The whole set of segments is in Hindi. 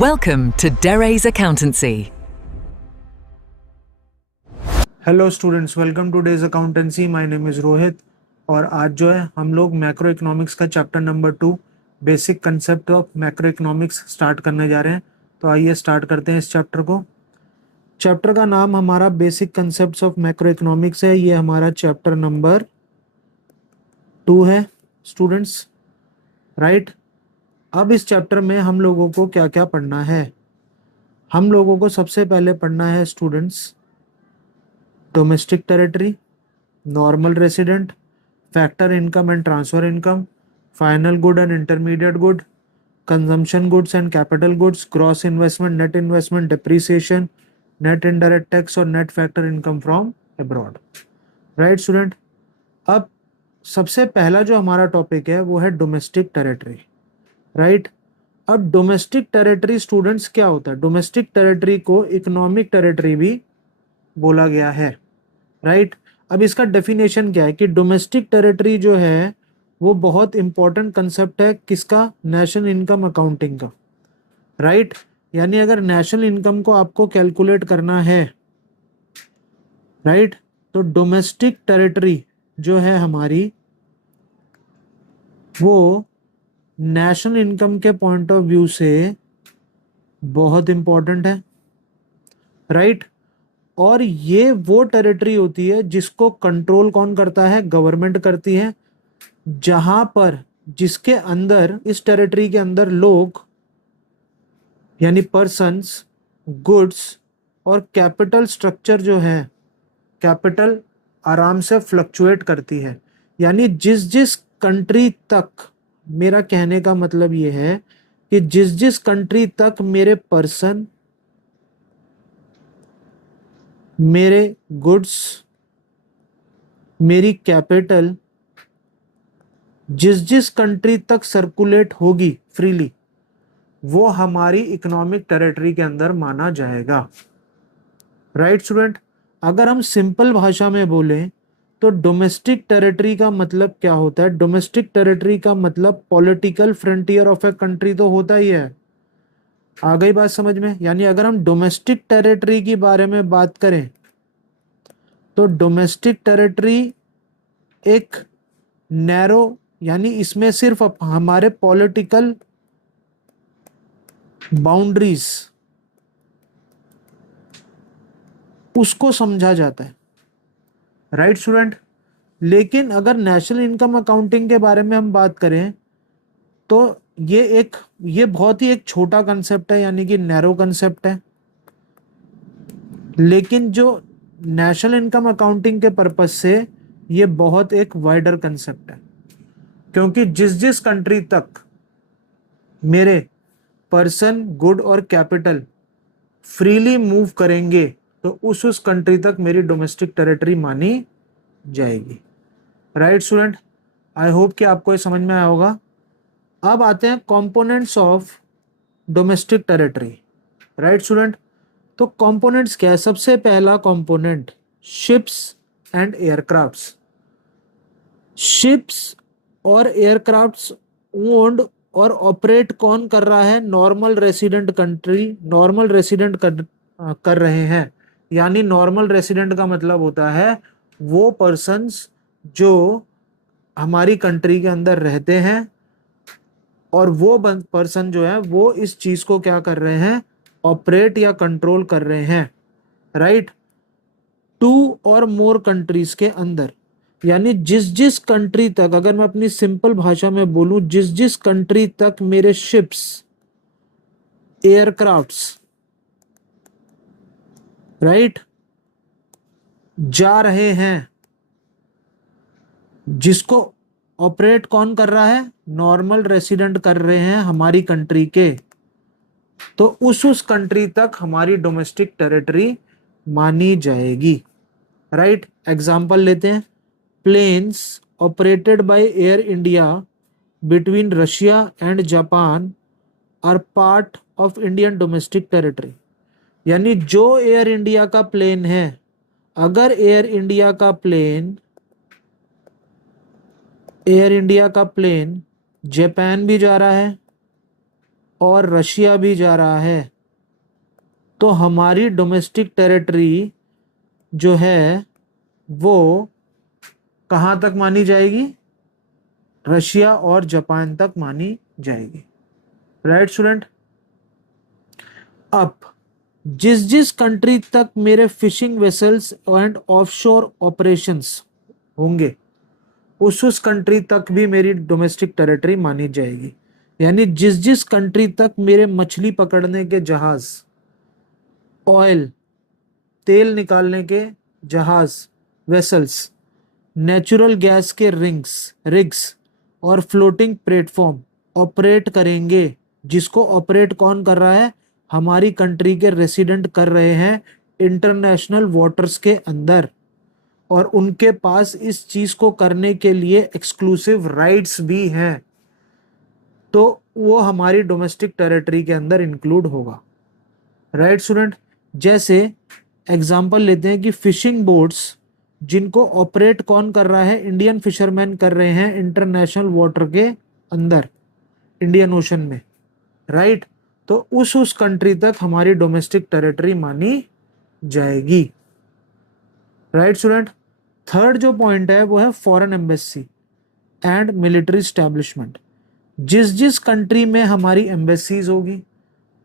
Welcome to Dere's Accountancy. Hello students, welcome two days accountancy. My name is Rohit और आज जो है हम लोग मैक्रो इकोनॉमिक्स का chapter number 2 basic concept of macro economics start करने जा रहे हैं। तो आइए स्टार्ट करते हैं इस चैप्टर को। चैप्टर का नाम हमारा basic concepts of macro economics है। ये हमारा चैप्टर नंबर 2 है स्टूडेंट्स, राइट। अब इस चैप्टर में हम लोगों को क्या क्या पढ़ना है? हम लोगों को सबसे पहले पढ़ना है students domestic territory, normal resident, factor income and transfer income, final good and intermediate good, consumption goods and capital goods, gross investment, net investment, depreciation, net indirect tax और net factor income from abroad. Right student, अब सबसे पहला जो हमारा टॉपिक है वो है डोमेस्टिक टेरिटरी, राइट। अब डोमेस्टिक टेरिटरी स्टूडेंट्स क्या होता है? डोमेस्टिक टेरिटरी को इकोनॉमिक टेरिटरी भी बोला गया है, राइट। अब इसका डेफिनेशन क्या है कि डोमेस्टिक टेरिटरी जो है वो बहुत इंपॉर्टेंट कंसेप्ट है किसका? नेशनल इनकम अकाउंटिंग का, राइट। यानी अगर नेशनल इनकम को आपको कैलकुलेट करना है, राइट, तो डोमेस्टिक टेरिटरी जो है हमारी वो नेशनल इनकम के पॉइंट ऑफ व्यू से बहुत इंपॉर्टेंट है, राइट। और ये वो टेरिटरी होती है जिसको कंट्रोल कौन करता है? गवर्नमेंट करती है। जहां पर जिसके अंदर, इस टेरिटरी के अंदर लोग यानी पर्सन्स, गुड्स और कैपिटल स्ट्रक्चर जो है, कैपिटल आराम से फ्लक्चुएट करती है। यानी जिस जिस कंट्री तक, मेरा कहने का मतलब ये है कि जिस जिस कंट्री तक मेरे पर्सन, मेरे गुड्स, मेरी कैपिटल जिस जिस कंट्री तक सर्कुलेट होगी फ्रीली, वो हमारी इकोनॉमिक टेरिटरी के अंदर माना जाएगा, राइट स्टूडेंट। अगर हम सिंपल भाषा में बोलें तो डोमेस्टिक टेरिटरी का मतलब क्या होता है? डोमेस्टिक टेरिटरी का मतलब political frontier of a country तो होता ही है। आ गई बात समझ में? यानी अगर हम डोमेस्टिक टेरिटरी के बारे में बात करें तो डोमेस्टिक टेरिटरी एक नैरो, यानी इसमें सिर्फ हमारे पॉलिटिकल बाउंड्रीज उसको समझा जाता है, राइट स्टूडेंट। लेकिन अगर नेशनल इनकम अकाउंटिंग के बारे में हम बात करें तो ये बहुत ही एक छोटा कंसेप्ट है, यानी कि नैरो कंसेप्ट है। लेकिन जो नेशनल इनकम अकाउंटिंग के पर्पस से ये बहुत एक वाइडर कंसेप्ट है, क्योंकि जिस जिस कंट्री तक मेरे पर्सन, गुड और कैपिटल फ्रीली मूव करेंगे तो उस कंट्री तक मेरी डोमेस्टिक टेरिटरी मानी जाएगी, राइट स्टूडेंट। आई होप कि आपको ये समझ में आया होगा। अब आते हैं components of domestic territory, right student. तो कंपोनेंट्स क्या है? सबसे पहला component ships and aircrafts. Ships और एयरक्राफ्ट्स ओन्ड और ऑपरेट कौन कर रहा है? Normal resident country, normal resident कर रहे हैं। यानी नॉर्मल रेसिडेंट का मतलब होता है वो पर्सन्स जो हमारी कंट्री के अंदर रहते हैं और वो पर्सन जो है वो इस चीज को क्या कर रहे हैं? ऑपरेट या कंट्रोल कर रहे हैं, राइट। 2 और मोर कंट्रीज के अंदर, यानी जिस जिस कंट्री तक, अगर मैं अपनी सिंपल भाषा में बोलूं, जिस जिस कंट्री तक मेरे शिप्स, एयरक्राफ्ट्स, राइट, जा रहे हैं, जिसको ऑपरेट कौन कर रहा है? नॉर्मल रेसिडेंट कर रहे हैं हमारी कंट्री के, तो उस कंट्री तक हमारी डोमेस्टिक टेरिटरी मानी जाएगी, राइट। एग्जाम्पल लेते हैं। Planes operated by air India between Russia and Japan are part of Indian domestic territory. यानी जो एयर इंडिया का प्लेन है, अगर एयर इंडिया का प्लेन जापान भी जा रहा है, और रशिया भी जा रहा है, तो हमारी डोमेस्टिक टेरिटरी जो है वो कहाँ तक मानी जाएगी? रशिया और जापान तक मानी जाएगी। Right student. अब जिस जिस कंट्री तक मेरे fishing vessels and offshore operations होंगे, उस कंट्री तक भी मेरी डोमेस्टिक टेरिटरी मानी जाएगी। यानी जिस जिस कंट्री तक मेरे मछली पकड़ने के जहाज, ऑयल तेल निकालने के जहाज वेसल्स, नेचुरल गैस के रिग्स और फ्लोटिंग प्लेटफॉर्म ऑपरेट करेंगे, जिसको ऑपरेट कौन कर रहा है? हमारी कंट्री के रेसिडेंट कर रहे हैं इंटरनेशनल वाटर्स के अंदर, और उनके पास इस चीज को करने के लिए एक्सक्लूसिव राइट्स भी हैं, तो वो हमारी डोमेस्टिक टेरिटरी के अंदर इंक्लूड होगा। Right student. जैसे एग्जांपल लेते हैं कि फिशिंग बोट्स जिनको ऑपरेट कौन कर रहा है? इंडियन फिशरमैन कर रहे हैं इंटरनेशनल वाटर के अंदर, इंडियन ओशन में। राइट। तो उस कंट्री तक हमारी डोमेस्टिक टेरिटरी मानी जाएगी। Right student. थर्ड जो पॉइंट है वो है foreign embassy and military establishment. जिस जिस कंट्री में हमारी एम्बेसीज होगी,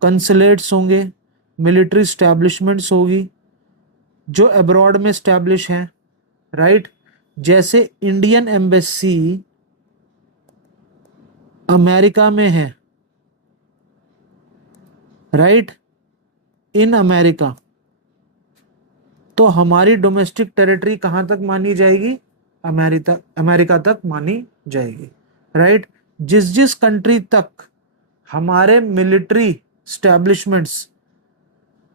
कंसुलेट्स होंगे, मिलिट्री स्टैब्लिशमेंट्स होगी जो अब्रॉड में स्टैब्लिश हैं। राइट। जैसे इंडियन एम्बेसी अमेरिका में है, राइट, इन अमेरिका, तो हमारी डोमेस्टिक टेरिटरी कहां तक मानी जाएगी? अमेरिका तक मानी जाएगी। राइट। जिस जिस कंट्री तक हमारे मिलिट्री स्टैब्लिशमेंट्स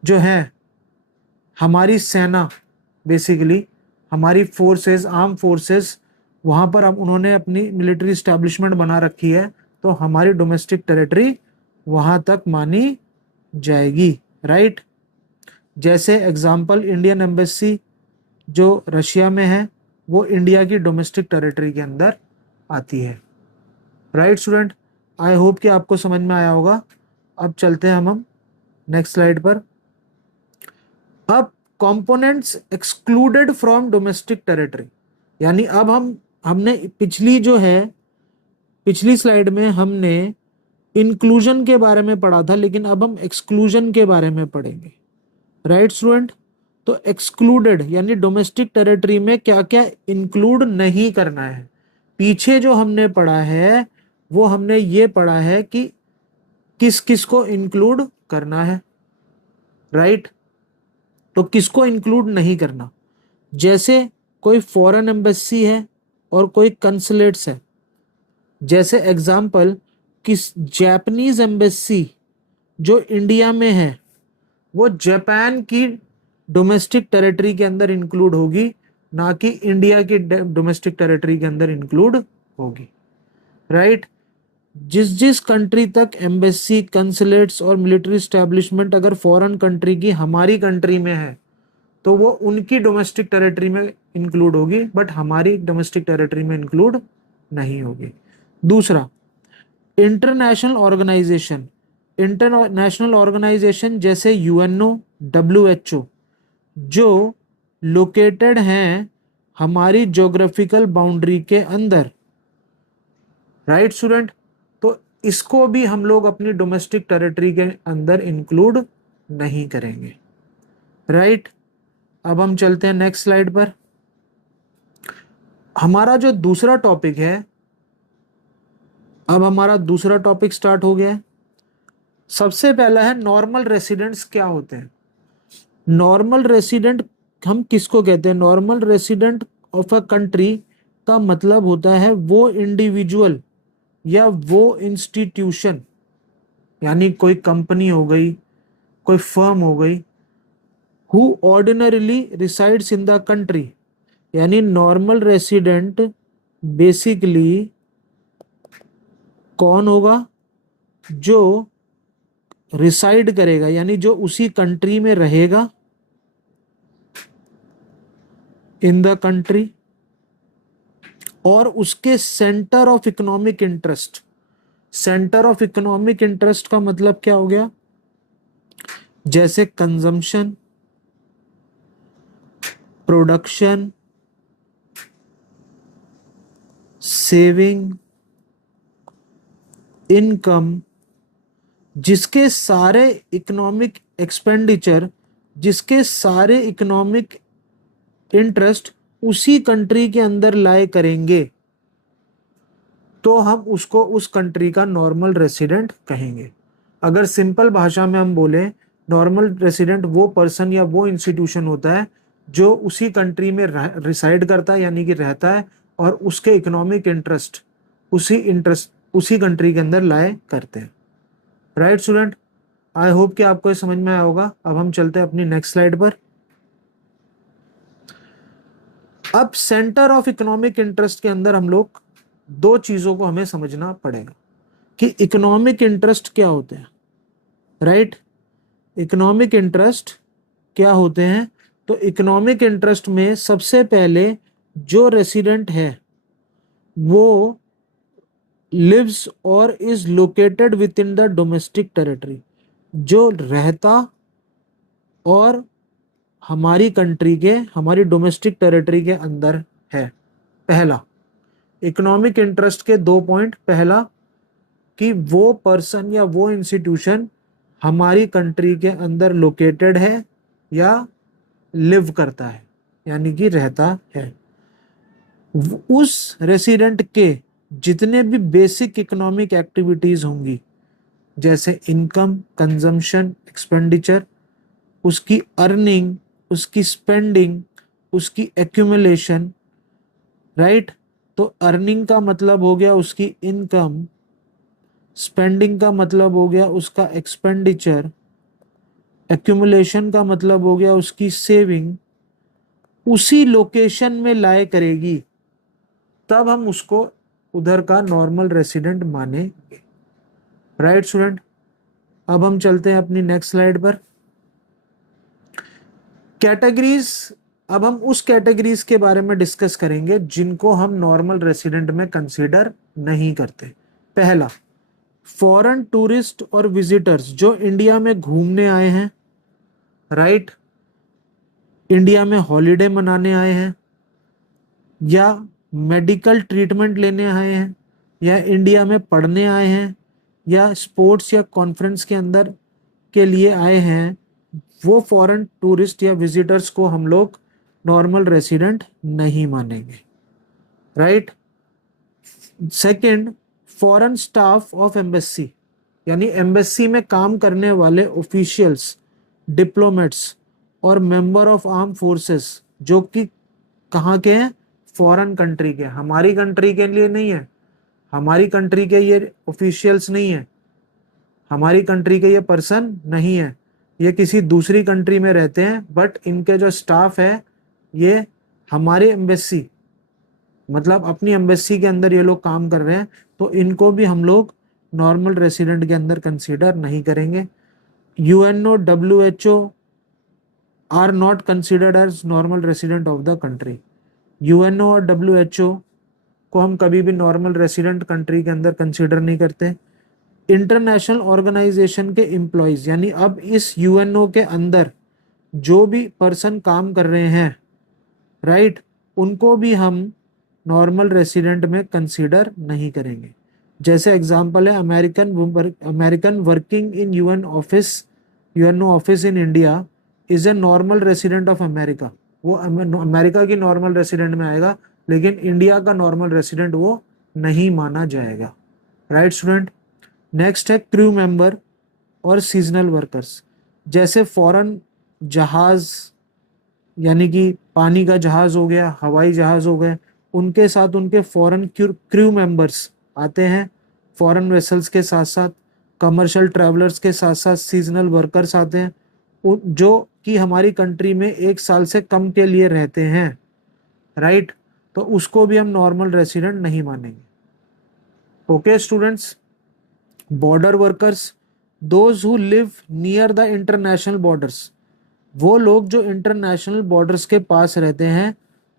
जो हैं, हमारी सेना, बेसिकली हमारी फोर्सेस, आर्म फोर्सेस, वहां पर अब उन्होंने अपनी मिलिट्री स्टैब्लिशमेंट बना रखी है, तो हमारी डोमेस्टिक टेरिटरी वहां तक मानी जाएगी। राइट। जैसे एग्जांपल इंडियन एम्बेसी जो रशिया में है, वो इंडिया की डोमेस्टिक टेरिटरी के अंदर आती है। Right student. आई होप कि आपको समझ में आया होगा। अब चलते हैं हम नेक्स्ट स्लाइड पर। अब components excluded from domestic territory, यानी अब हमने पिछली स्लाइड में हमने इंक्लूजन के बारे में पढ़ा था, लेकिन अब हम एक्सक्लूजन के बारे में पढ़ेंगे। Right student. तो एक्सक्लूडेड यानी डोमेस्टिक टेरिटरी में क्या क्या इंक्लूड नहीं करना है। पीछे जो हमने पढ़ा है वो हमने ये पढ़ा है कि किस किस को इंक्लूड करना है। राइट। तो किसको इंक्लूड नहीं करना? जैसे कोई फॉरेन एम्बेसी है और कोई कंसुलेट्स है। जैसे एग्जाम्पल, किस जापानीज एम्बेसी जो इंडिया में है वो जापान की डोमेस्टिक टेरिटरी के अंदर इंक्लूड होगी, ना कि इंडिया की डोमेस्टिक टेरिटरी के अंदर इंक्लूड होगी। राइट। जिस जिस कंट्री तक एम्बेसी, कंसुलेट्स और मिलिट्री स्टैब्लिशमेंट अगर फॉरेन कंट्री की हमारी कंट्री में है, तो वो उनकी डोमेस्टिक टेरिटरी में इंक्लूड होगी, बट हमारी डोमेस्टिक टेरिटरी में इंक्लूड नहीं होगी। दूसरा, इंटरनेशनल ऑर्गेनाइजेशन जैसे यूएनओ, डब्ल्यूएचओ, जो लोकेटेड हैं हमारी ज्योग्राफिकल बाउंड्री के अंदर। Right student. तो इसको भी हम लोग अपनी डोमेस्टिक टेरिटरी के अंदर इंक्लूड नहीं करेंगे। राइट। अब हम चलते हैं नेक्स्ट स्लाइड पर। हमारा जो दूसरा टॉपिक है, अब हमारा दूसरा टॉपिक स्टार्ट हो गया है। सबसे पहला है नॉर्मल रेसिडेंट्स क्या होते हैं। नॉर्मल रेसिडेंट हम किसको कहते हैं? Normal resident of a country का मतलब होता है वो इंडिविजुअल या वो इंस्टीट्यूशन, यानी कोई कंपनी हो गई, कोई फर्म हो गई, who ordinarily resides in the country. यानी नॉर्मल रेसिडेंट बेसिकली कौन होगा? जो रिसाइड करेगा, यानी जो उसी कंट्री में रहेगा, इन द कंट्री, और उसके centre of economic interest, centre of economic interest का मतलब क्या हो गया? जैसे कंजम्पशन, प्रोडक्शन, सेविंग, इनकम, जिसके सारे इकोनॉमिक एक्सपेंडिचर, जिसके सारे इकोनॉमिक इंटरेस्ट उसी कंट्री के अंदर लाए करेंगे, तो हम उसको उस कंट्री का नॉर्मल रेसिडेंट कहेंगे। अगर सिंपल भाषा में हम बोले, नॉर्मल रेसिडेंट वो पर्सन या वो इंस्टीट्यूशन होता है जो उसी कंट्री में रिसाइड करता है, यानी कि रहता है, और उसके इकोनॉमिक इंटरेस्ट उसी कंट्री के अंदर लाए करते हैं। राइट स्टूडेंट, आई होप कि आपको ये समझ में आया होगा। अब हम चलते हैं अपनी नेक्स्ट स्लाइड पर। अब सेंटर ऑफ इकोनॉमिक इंटरेस्ट के अंदर हम लोग दो चीजों को हमें समझना पड़ेगा कि इकोनॉमिक इंटरेस्ट क्या होते हैं। राइट, इकोनॉमिक इंटरेस्ट क्या होते हैं? तो इकोनॉमिक इंटरेस्ट में सबसे पहले जो रेसिडेंट है वो लिव्स और is located with in the domestic territory, जो रहता और हमारी कंट्री के, हमारी डोमेस्टिक टेरिटरी के अंदर है। पहला, इकोनॉमिक इंटरेस्ट के 2 पॉइंट। पहला कि वो पर्सन या वो इंस्टीट्यूशन हमारी कंट्री के अंदर लोकेटेड है या लिव करता है, यानी कि रहता है। उस रेसिडेंट के जितने भी बेसिक इकोनॉमिक एक्टिविटीज होंगी, जैसे इनकम, कंजम्पशन, एक्सपेंडिचर, उसकी अर्निंग, उसकी स्पेंडिंग, उसकी एक्यूमुलेशन। राइट, तो अर्निंग का मतलब हो गया उसकी इनकम, स्पेंडिंग का मतलब हो गया उसका एक्सपेंडिचर, एक्यूमुलेशन का मतलब हो गया उसकी सेविंग, उसी लोकेशन में लाए करेगी, तब हम उसको उधर का नॉर्मल रेसिडेंट मानेंगे। राइट स्टूडेंट, अब हम चलते हैं अपनी नेक्स्ट स्लाइड पर। कैटेगरीज, अब हम उस कैटेगरीज के बारे में डिस्कस करेंगे जिनको हम नॉर्मल रेसिडेंट में कंसीडर नहीं करते। पहला, फॉरेन टूरिस्ट और विजिटर्स जो इंडिया में घूमने आए हैं, राइट, इंडिया में हॉलिडे मनाने आए हैं, या मेडिकल ट्रीटमेंट लेने आए हैं, या इंडिया में पढ़ने आए हैं, या स्पोर्ट्स या कॉन्फ्रेंस के अंदर के लिए आए हैं, वो फॉरेन टूरिस्ट या विजिटर्स को हम लोग नॉर्मल रेसिडेंट नहीं मानेंगे। Right. Second, foreign staff of embassy, यानी एम्बेसी में काम करने वाले ऑफिशियल्स, डिप्लोमेट्स और मेंबर ऑफ आर्म फोर्सेस जो कि कहाँ के हैं? फॉरेन कंट्री के, हमारी कंट्री के लिए नहीं है, हमारी कंट्री के ये ऑफिशियल्स नहीं है, हमारी कंट्री के ये पर्सन नहीं है, ये किसी दूसरी कंट्री में रहते हैं, बट इनके जो स्टाफ है ये हमारे एम्बेसी, मतलब अपनी एम्बेसी के अंदर ये लोग काम कर रहे हैं, तो इनको भी हम लोग नॉर्मल रेसिडेंट के अंदर कंसीडर नहीं करेंगे। UNO, WHO are not considered as normal resident of the country. UNO और डब्ल्यूएचओ को हम कभी भी नॉर्मल रेसिडेंट कंट्री के अंदर कंसीडर नहीं करते। इंटरनेशनल ऑर्गेनाइजेशन के एम्प्लॉयज, यानी अब इस यूएनओ के अंदर जो भी पर्सन काम कर रहे हैं, राइट, उनको भी हम नॉर्मल रेसिडेंट में कंसीडर नहीं करेंगे। जैसे एग्जांपल है American working in UNO office in India is a normal resident of America. वो अमेरिका की नॉर्मल रेसिडेंट में आएगा, लेकिन इंडिया का नॉर्मल रेसिडेंट वो नहीं माना जाएगा। Right student. नेक्स्ट है क्रू मेंबर और सीजनल वर्कर्स। जैसे फॉरेन जहाज, यानी कि पानी का जहाज हो गया, हवाई जहाज हो गए, उनके साथ उनके फॉरेन क्रू मेंबर्स आते हैं, फॉरेन वेसल्स के साथ साथ कमर्शियल ट्रैवलर्स के साथ साथ सीजनल वर्कर्स आते हैं, जो कि हमारी कंट्री में 1 साल से कम के लिए रहते हैं। राइट, तो उसको भी हम नॉर्मल रेसिडेंट नहीं मानेंगे। Okay students. Border workers, those who live near the international borders, वो लोग जो इंटरनेशनल बॉर्डर्स के पास रहते हैं,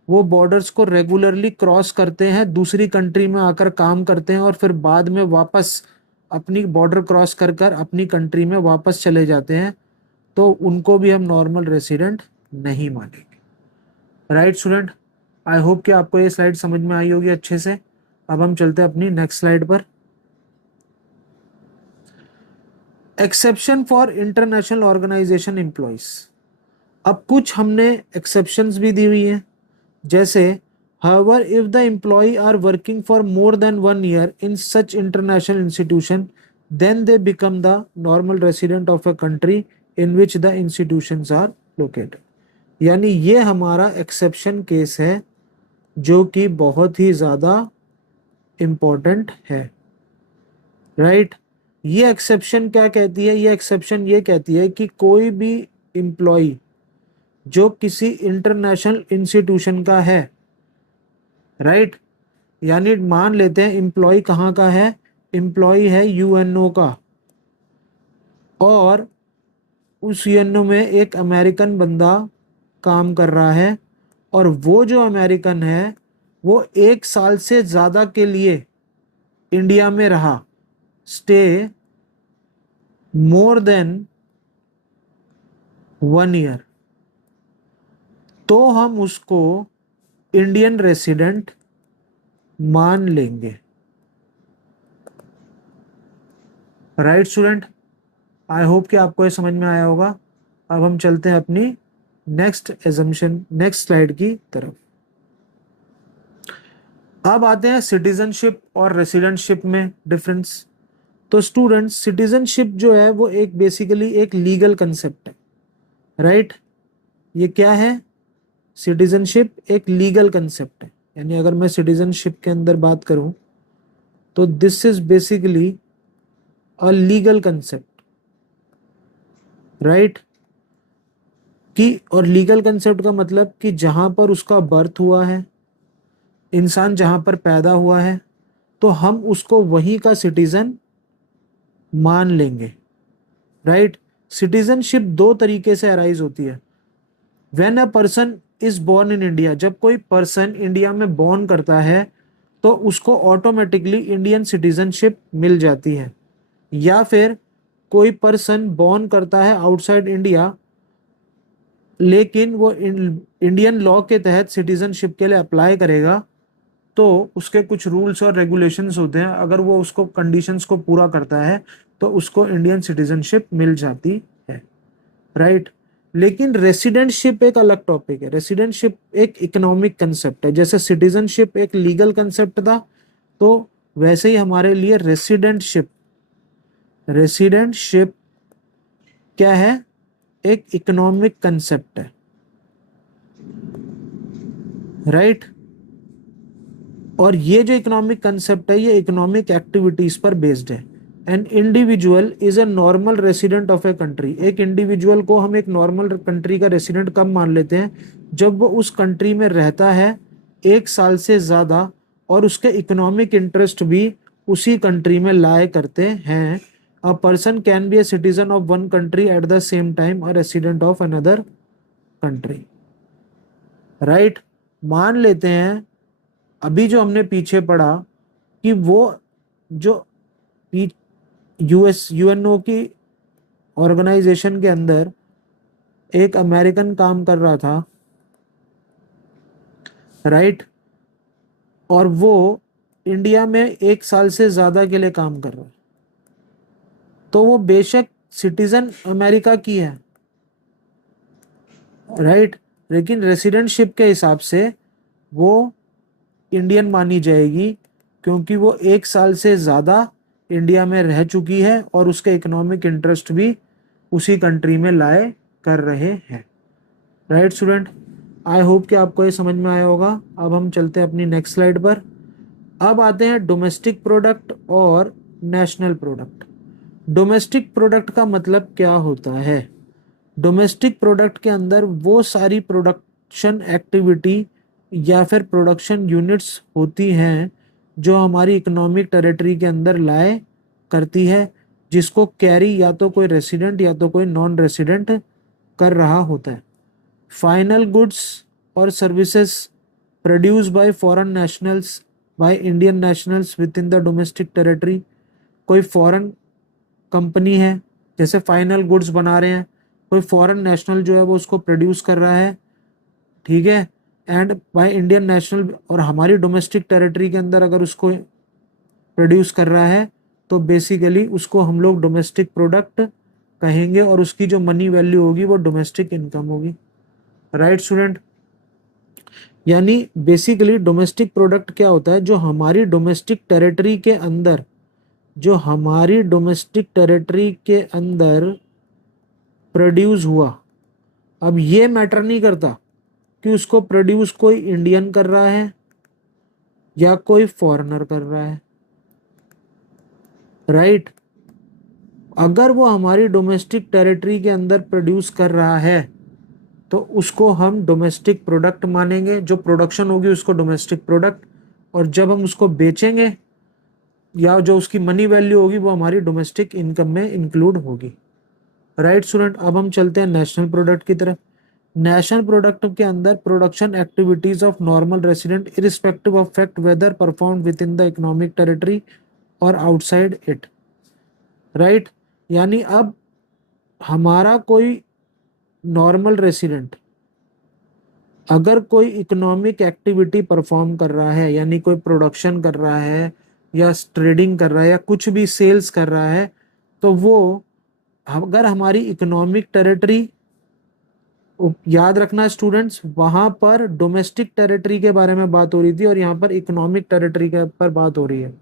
वो बॉर्डर्स को रेगुलरली क्रॉस करते हैं, दूसरी कंट्री में आकर काम करते हैं और फिर बाद में वापस अपनी बॉर्डर क्रॉस कर कर अपनी कंट्री में वापस चले जाते हैं तो उनको भी हम नॉर्मल रेसिडेंट नहीं मानेंगे। राइट स्टूडेंट, आई होप कि आपको ये स्लाइड समझ में आई होगी अच्छे से। अब हम चलते हैं अपनी नेक्स्ट स्लाइड पर। Exception for international organisation employees. अब कुछ हमने एक्सेप्शंस भी दी हुई हैं, जैसे however if the employee are working for more than 1 year in such international institution then they become the normal resident of a country in which the institutions are located। यानी ये हमारा एक्सेप्शन केस है जो कि बहुत ही ज़्यादा इम्पोर्टेंट है। राइट, ये एक्सेप्शन क्या कहती है? ये एक्सेप्शन ये कहती है कि कोई भी एम्प्लॉय जो किसी इंटरनेशनल इंस्टीट्यूशन का है, राइट, यानी मान लेते हैं एम्प्लॉय कहाँ का है, एम्प्लॉय है यूएनओ का, और उस यूएनओ में एक अमेरिकन बंदा काम कर रहा है, और वो जो अमेरिकन है वो 1 साल से ज़्यादा के लिए इंडिया में रहा, स्टे मोर देन 1 year, तो हम उसको इंडियन रेसिडेंट मान लेंगे। राइट स्टूडेंट, आई होप कि आपको ये समझ में आया होगा। अब हम चलते हैं अपनी नेक्स्ट एजम्पशन, नेक्स्ट स्लाइड की तरफ। अब आते हैं सिटीजनशिप और रेसिडेंटशिप में डिफरेंस। तो स्टूडेंट्स, सिटीजनशिप जो है वो एक बेसिकली एक लीगल कंसेप्ट है। राइट, ये क्या है? सिटीजनशिप एक लीगल कंसेप्ट है, यानी अगर मैं सिटीजनशिप के अंदर बात करूं तो this is basically a legal concept. Right, कि और लीगल कंसेप्ट का मतलब कि जहां पर उसका बर्थ हुआ है, इंसान जहां पर पैदा हुआ है, तो हम उसको वहीं का सिटीजन मान लेंगे। राइट, सिटीजनशिप 2 तरीके से अराइज होती है। When a person is born in India, जब कोई पर्सन इंडिया में बॉर्न करता है तो उसको ऑटोमेटिकली इंडियन सिटीजनशिप मिल जाती है। या फिर कोई पर्सन बॉर्न करता है आउटसाइड इंडिया, लेकिन वो इंडियन लॉ के तहत सिटीजनशिप के लिए अप्लाई करेगा, तो उसके कुछ रूल्स और रेगुलेशंस होते हैं, अगर वो उसको कंडीशंस को पूरा करता है तो उसको इंडियन सिटीजनशिप मिल जाती है। राइट, लेकिन रेसिडेंटशिप एक अलग टॉपिक है। रेसिडेंटशिप एक इकोनॉमिक कंसेप्ट है। जैसे सिटीजनशिप एक लीगल कंसेप्ट था, तो वैसे ही हमारे लिए रेसिडेंटशिप रेसिडेंटशिप क्या है? एक इकोनॉमिक कंसेप्ट है। राइट, और ये जो इकोनॉमिक कंसेप्ट है ये इकोनॉमिक एक्टिविटीज पर बेस्ड है। An individual is a normal resident of a country. एक इंडिविजुअल को हम एक नॉर्मल कंट्री का रेसिडेंट कब मान लेते हैं? जब वो उस कंट्री में रहता है 1 साल से ज्यादा और उसके इकोनॉमिक इंटरेस्ट भी उसी कंट्री में लाए करते हैं। A person can be a citizen of one country at the same time a resident of another country. Right, मान लेते हैं अभी जो हमने पीछे पढ़ा कि वो जो यूएनओ की ऑर्गेनाइजेशन के अंदर एक अमेरिकन काम कर रहा था, राइट, और वो इंडिया में 1 साल से ज्यादा के लिए काम कर रहा है, तो वो बेशक सिटीजन अमेरिका की है। राइट, लेकिन रेसिडेंटशिप के हिसाब से वो इंडियन मानी जाएगी, क्योंकि वो 1 साल से ज़्यादा इंडिया में रह चुकी है और उसके इकोनॉमिक इंटरेस्ट भी उसी कंट्री में लाए कर रहे हैं। राइट स्टूडेंट, आई होप कि आपको ये समझ में आया होगा। अब हम चलते हैं अपनी नेक्स्ट स्लाइड पर। अब आते हैं डोमेस्टिक प्रोडक्ट और नेशनल प्रोडक्ट। डोमेस्टिक प्रोडक्ट का मतलब क्या होता है? डोमेस्टिक प्रोडक्ट के अंदर वो सारी प्रोडक्शन एक्टिविटी या फिर प्रोडक्शन यूनिट्स होती हैं जो हमारी इकोनॉमिक टेरिटरी के अंदर लाए करती है, जिसको कैरी या तो कोई रेसिडेंट या तो कोई नॉन रेसिडेंट कर रहा होता है। फाइनल गुड्स और services produce by foreign nationals by Indian nationals with in the domestic territory. कोई फॉरेन कंपनी है, जैसे फाइनल गुड्स बना रहे हैं, कोई फॉरेन नेशनल जो है वो उसको प्रोड्यूस कर रहा है, ठीक है, एंड बाय इंडियन नेशनल, और हमारी डोमेस्टिक टेरिटरी के अंदर अगर उसको प्रोड्यूस कर रहा है तो बेसिकली उसको हम लोग डोमेस्टिक प्रोडक्ट कहेंगे, और उसकी जो मनी वैल्यू होगी वो डोमेस्टिक इनकम होगी। राइट स्टूडेंट, यानी बेसिकली डोमेस्टिक प्रोडक्ट क्या होता है, जो हमारी डोमेस्टिक टेरिटरी के अंदर, जो हमारी डोमेस्टिक टेरिटरी के अंदर प्रोड्यूस हुआ। अब ये मैटर नहीं करता कि उसको प्रोड्यूस कोई इंडियन कर रहा है या कोई फॉरेनर कर रहा है, राइट। अगर वो हमारी डोमेस्टिक टेरिटरी के अंदर प्रोड्यूस कर रहा है तो उसको हम डोमेस्टिक प्रोडक्ट मानेंगे, जो प्रोडक्शन होगी उसको डोमेस्टिक प्रोडक्ट, और जब हम उसको बेचेंगे या जो उसकी मनी वैल्यू होगी वो हमारी डोमेस्टिक इनकम में इंक्लूड होगी। राइट स्टूडेंट, अब हम चलते हैं नेशनल प्रोडक्ट की तरफ। नेशनल प्रोडक्ट के अंदर production activities of normal resident irrespective of fact whether perform within the economic territory और आउटसाइड इट। राइट, यानी अब हमारा कोई नॉर्मल रेसिडेंट अगर कोई इकोनॉमिक एक्टिविटी परफॉर्म कर रहा है, यानी कोई प्रोडक्शन कर रहा है या ट्रेडिंग कर रहा है या कुछ भी सेल्स कर रहा है, तो वो अगर हमारी इकोनॉमिक टेरिटरी, याद रखना स्टूडेंट्स, वहां पर डोमेस्टिक टेरिटरी के बारे में बात हो रही थी और यहाँ पर इकोनॉमिक टेरिटरी के पर बात हो रही है,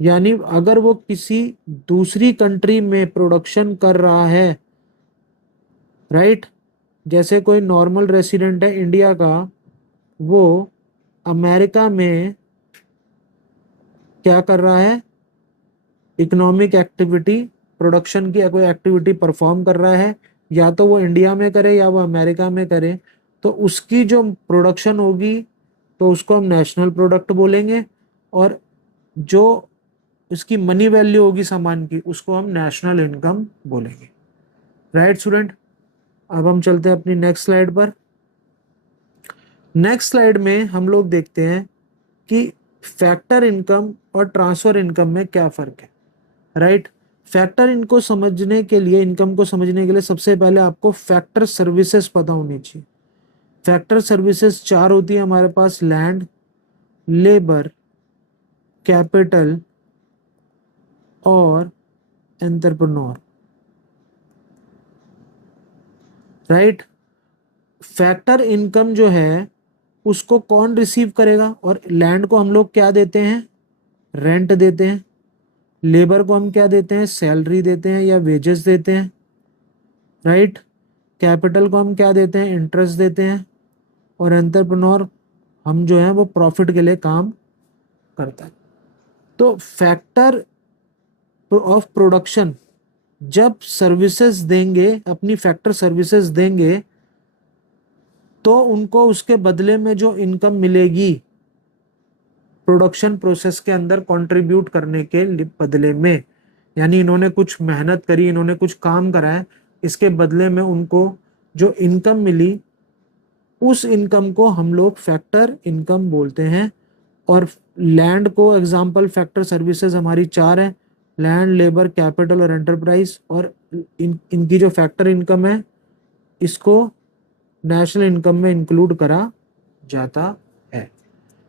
यानी अगर वो किसी दूसरी कंट्री में प्रोडक्शन कर रहा है, राइट, जैसे कोई नॉर्मल रेसिडेंट है इंडिया का, वो अमेरिका में क्या कर रहा है, इकोनॉमिक एक्टिविटी, प्रोडक्शन की कोई एक्टिविटी परफॉर्म कर रहा है, या तो वो इंडिया में करे या वो अमेरिका में करे, तो उसकी जो प्रोडक्शन होगी तो उसको हम नेशनल प्रोडक्ट बोलेंगे, और जो उसकी मनी वैल्यू होगी सामान की उसको हम नेशनल इनकम बोलेंगे। राइट स्टूडेंट, अब हम चलते हैं अपनी नेक्स्ट स्लाइड पर। नेक्स्ट स्लाइड में हम लोग देखते हैं कि फैक्टर इनकम और ट्रांसफर इनकम में क्या फर्क है। राइट, फैक्टर इनको समझने के लिए, इनकम को समझने के लिए सबसे पहले आपको फैक्टर सर्विसेज पता होनी चाहिए। फैक्टर सर्विसेज चार होती है हमारे पास, लैंड, लेबर, कैपिटल और एंटरप्रेन्योर। राइट, फैक्टर इनकम जो है उसको कौन रिसीव करेगा, और लैंड को हम लोग क्या देते हैं, रेंट देते हैं, लेबर को हम क्या देते हैं, सैलरी देते हैं या वेजेस देते हैं, राइट, कैपिटल को हम क्या देते हैं, इंटरेस्ट देते हैं, और एंटरप्रेन्योर हम जो है वो प्रॉफिट के लिए काम करता है। तो फैक्टर ऑफ प्रोडक्शन जब सर्विसेज देंगे, अपनी फैक्टर सर्विसेज देंगे, तो उनको उसके बदले में जो इनकम मिलेगी प्रोडक्शन प्रोसेस के अंदर कंट्रीब्यूट करने के बदले में, यानी इन्होंने कुछ मेहनत करी, इन्होंने कुछ काम करा है, इसके बदले में उनको जो इनकम मिली उस इनकम को हम लोग फैक्टर इनकम बोलते हैं। और लैंड को एग्जांपल फैक्टर सर्विसेज हमारी चार है, लैंड, लेबर, कैपिटल और एंटरप्राइज, और इनकी जो फैक्टर इनकम है इसको नेशनल इनकम में इंक्लूड करा जाता है।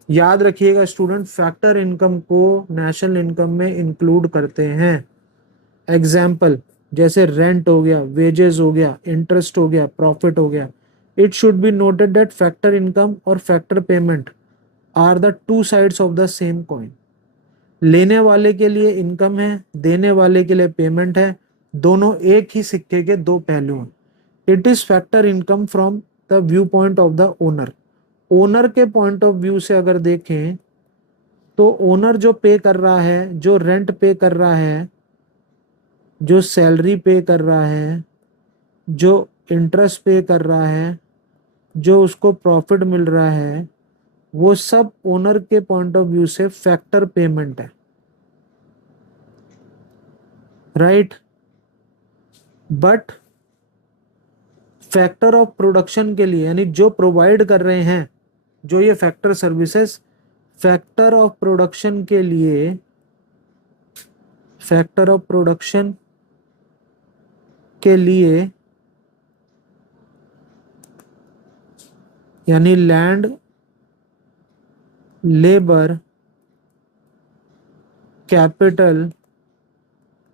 याद रखिएगा स्टूडेंट, फैक्टर इनकम को नेशनल इनकम में इंक्लूड करते हैं। एग्जाम्पल जैसे रेंट हो गया, वेजेस हो गया, इंटरेस्ट हो गया, प्रॉफिट हो गया। It should be noted that factor income और factor payment are the two sides of the same coin. लेने वाले के लिए इनकम है, देने वाले के लिए पेमेंट है, दोनों एक ही सिक्के के दो पहलू हैं। It is factor income from the view point of the owner. Owner के पॉइंट ऑफ व्यू से अगर देखें तो ओनर जो पे कर रहा है, जो रेंट पे कर रहा है, जो सैलरी पे कर रहा है, जो इंटरेस्ट पे कर रहा है, जो उसको प्रॉफिट मिल रहा है, वो सब ओनर के पॉइंट ऑफ व्यू से फैक्टर पेमेंट है। Right, but factor of production के लिए, यानी जो प्रोवाइड कर रहे हैं जो ये factor services, factor of production के लिए फैक्टर ऑफ प्रोडक्शन के लिए यानी लैंड, लेबर, कैपिटल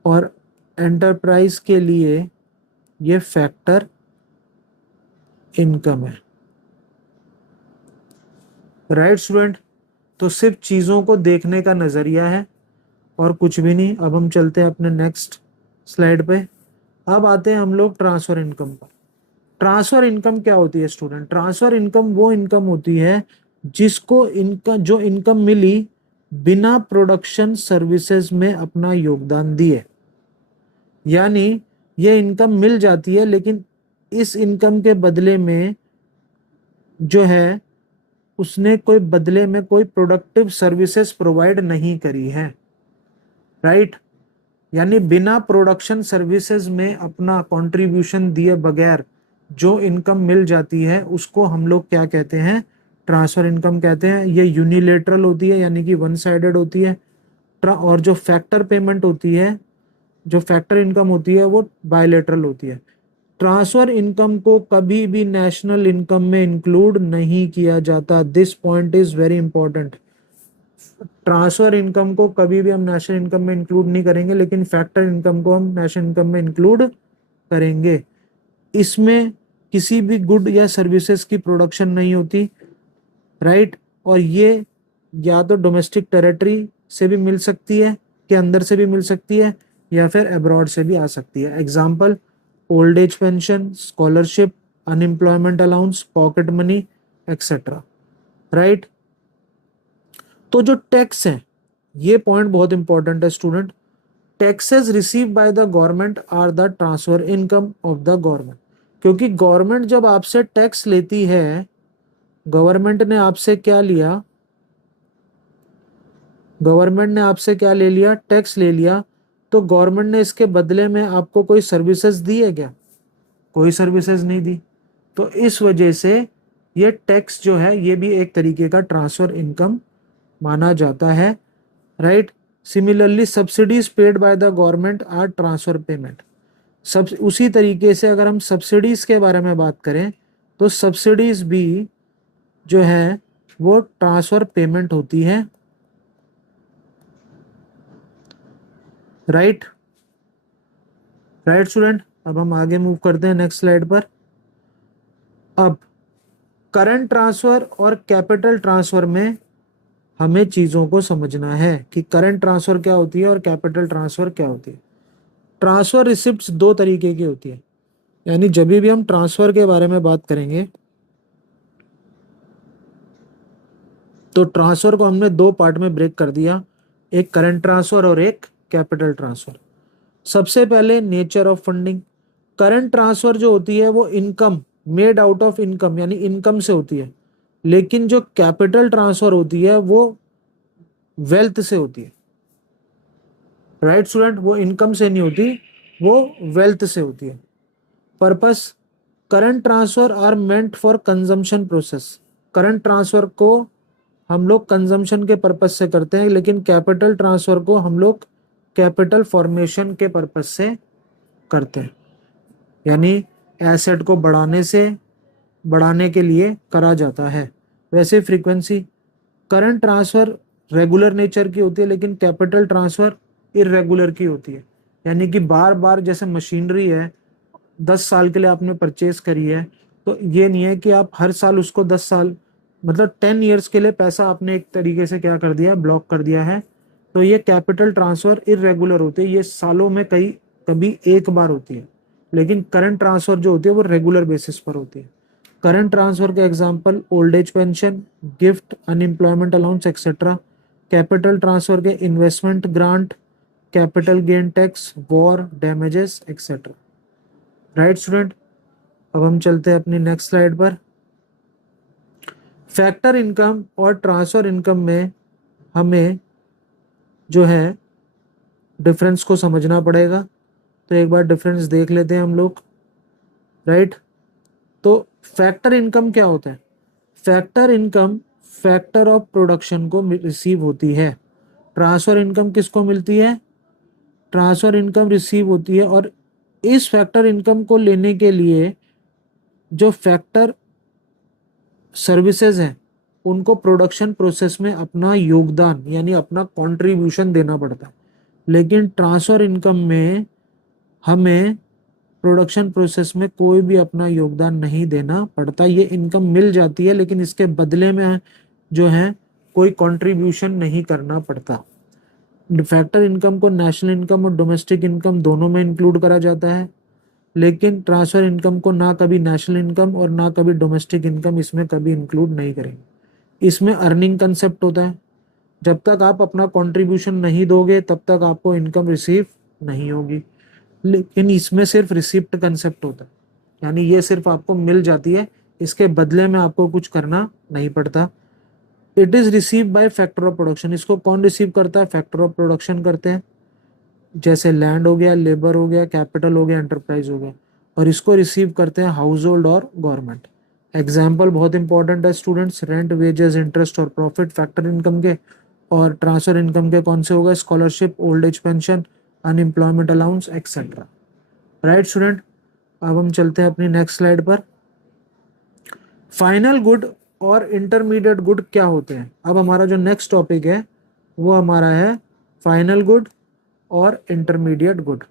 और एंटरप्राइज के लिए ये फैक्टर इनकम है। राइट स्टूडेंट, तो सिर्फ चीजों को देखने का नजरिया है और कुछ भी नहीं। अब हम चलते हैं अपने नेक्स्ट स्लाइड पे। अब आते हैं हम लोग ट्रांसफर इनकम पर। ट्रांसफर इनकम क्या होती है स्टूडेंट? ट्रांसफर इनकम वो इनकम होती है जिसको जो इनकम मिली बिना प्रोडक्शन सर्विसेज में अपना योगदान दिए। यानी ये इनकम मिल जाती है लेकिन इस इनकम के बदले में जो है उसने कोई बदले में कोई प्रोडक्टिव सर्विसेज प्रोवाइड नहीं करी है। राइट, यानी बिना प्रोडक्शन सर्विसेज में अपना कंट्रीब्यूशन दिए बगैर जो इनकम मिल जाती है उसको हम लोग क्या कहते हैं? ट्रांसफर इनकम कहते हैं। ये यूनिलेटरल होती है यानी कि वन साइडेड होती है। और जो फैक्टर पेमेंट होती है, जो फैक्टर इनकम होती है वो बायलेटरल होती है। ट्रांसफर इनकम को कभी भी नेशनल इनकम में इंक्लूड नहीं किया जाता। This point is very important. Transfer income को कभी भी हम नेशनल इनकम में इंक्लूड नहीं करेंगे, लेकिन फैक्टर इनकम को हम नेशनल इनकम में इंक्लूड करेंगे। इसमें किसी भी गुड या सर्विसेज की प्रोडक्शन नहीं होती। राइट, और ये या तो डोमेस्टिक टेरिटरी से भी मिल सकती है, के अंदर से भी मिल सकती है, या फिर अब्रॉड से भी आ सकती है। Example, old age pension, scholarship, unemployment allowance, pocket money etcetera. Right, तो जो टैक्स है, ये पॉइंट बहुत इंपॉर्टेंट है student. Taxes receive by the government are the transfer income of the government. क्योंकि गवर्नमेंट जब आपसे टैक्स लेती है, गवर्नमेंट ने आपसे क्या लिया? गवर्नमेंट ने आपसे क्या ले लिया? टैक्स ले लिया। तो गवर्नमेंट ने इसके बदले में आपको कोई सर्विसेज दी है क्या? कोई सर्विसेज नहीं दी। तो इस वजह से ये टैक्स जो है ये भी एक तरीके का ट्रांसफर इनकम माना जाता है। Right, similarly subsidies paid by the government are transfer payment. सब उसी तरीके से अगर हम सब्सिडीज के बारे में बात करें तो सब्सिडीज भी जो है वो ट्रांसफर पेमेंट होती है। राइट राइट स्टूडेंट, अब हम आगे मूव करते हैं नेक्स्ट स्लाइड पर। अब करंट ट्रांसफर और कैपिटल ट्रांसफर में हमें चीजों को समझना है कि करंट ट्रांसफर क्या होती है और कैपिटल ट्रांसफर क्या होती है। ट्रांसफर रिसिप्ट्स दो तरीके की होती है। यानी जब भी हम ट्रांसफर के बारे में बात करेंगे तो ट्रांसफर को हमने दो पार्ट में ब्रेक कर दिया, एक करंट ट्रांसफर और एक कैपिटल ट्रांसफर। सबसे पहले nature of funding. Current transfer जो होती है वो income made out of income यानी इनकम से होती है, लेकिन जो कैपिटल ट्रांसफर होती है वो वेल्थ से होती है। राइट स्टूडेंट, वो इनकम से नहीं होती, वो वेल्थ से होती है। Purpose, current transfer are meant for consumption process. Current transfer को हम लोग कंजम्पशन के पर्पस से करते हैं, लेकिन कैपिटल ट्रांसफर को हम लोग कैपिटल फॉर्मेशन के पर्पस से करते हैं। यानी एसेट को बढ़ाने के लिए करा जाता है। वैसे frequency, current transfer regular nature की होती है लेकिन कैपिटल ट्रांसफर इरेगुलर की होती है। यानी कि बार बार, जैसे मशीनरी है 10 साल के लिए आपने परचेज करी है, तो ये नहीं है कि आप हर साल उसको 10 साल मतलब 10 ईयर्स के लिए पैसा आपने एक तरीके से क्या कर दिया, ब्लॉक कर दिया है। तो ये कैपिटल ट्रांसफर इरेगुलर होती है, ये सालों में कभी एक बार होती है। लेकिन करंट ट्रांसफर जो होती है वो रेगुलर बेसिस पर होती है। करंट ट्रांसफर के example old age pension, gift, unemployment allowance etcetera. Capital transfer के investment grant, capital gain tax, war, damages etcetera. Right student, अब हम चलते हैं अपनी नेक्स्ट स्लाइड पर। फैक्टर इनकम और ट्रांसफर इनकम में हमें जो है डिफरेंस को समझना पड़ेगा। तो एक बार डिफरेंस देख लेते हैं हम लोग। राइट, तो फैक्टर इनकम क्या होता है? Factor income factor of production को रिसीव होती है। ट्रांसफर इनकम किसको मिलती है? ट्रांसफर इनकम रिसीव होती है, और इस फैक्टर इनकम को लेने के लिए जो फैक्टर सर्विसेज हैं उनको प्रोडक्शन प्रोसेस में अपना योगदान यानी अपना कंट्रीब्यूशन देना पड़ता है। लेकिन ट्रांसफर इनकम में हमें प्रोडक्शन प्रोसेस में कोई भी अपना योगदान नहीं देना पड़ता। ये इनकम मिल जाती है लेकिन इसके बदले में जो है कोई कंट्रीब्यूशन नहीं करना पड़ता। फैक्टर इनकम को नेशनल इनकम और डोमेस्टिक इनकम दोनों में इंक्लूड करा जाता है, लेकिन ट्रांसफर इनकम को ना कभी नेशनल इनकम और ना कभी डोमेस्टिक इनकम इसमें कभी इंक्लूड नहीं करेंगे। इसमें अर्निंग कंसेप्ट होता है, जब तक आप अपना कंट्रीब्यूशन नहीं दोगे तब तक आपको इनकम रिसीव नहीं होगी। लेकिन इसमें सिर्फ रिसिप्ट कंसेप्ट होता है, यानी ये सिर्फ आपको मिल जाती है, इसके बदले में आपको कुछ करना नहीं पड़ता। It is receive by factor of production. इसको कौन रिसीव करता है? फैक्टर ऑफ प्रोडक्शन करते हैं, जैसे लैंड हो गया, लेबर हो गया, कैपिटल हो गया, एंटरप्राइज हो गया, और इसको रिसीव करते हैं हाउस होल्ड और गवर्नमेंट। एग्जाम्पल बहुत इंपॉर्टेंट है स्टूडेंट्स, रेंट, वेजेस, इंटरेस्ट और प्रॉफिट फैक्टर इनकम के, और ट्रांसफर इनकम के कौन से हो गए? Scholarship, old age pension, unemployment allowance etcetera. Right student, अब हम चलते हैं अपनी नेक्स्ट स्लाइड पर। फाइनल गुड और इंटरमीडिएट गुड क्या होते हैं? अब हमारा जो नेक्स्ट टॉपिक है वो हमारा है फाइनल गुड और इंटरमीडिएट गुड।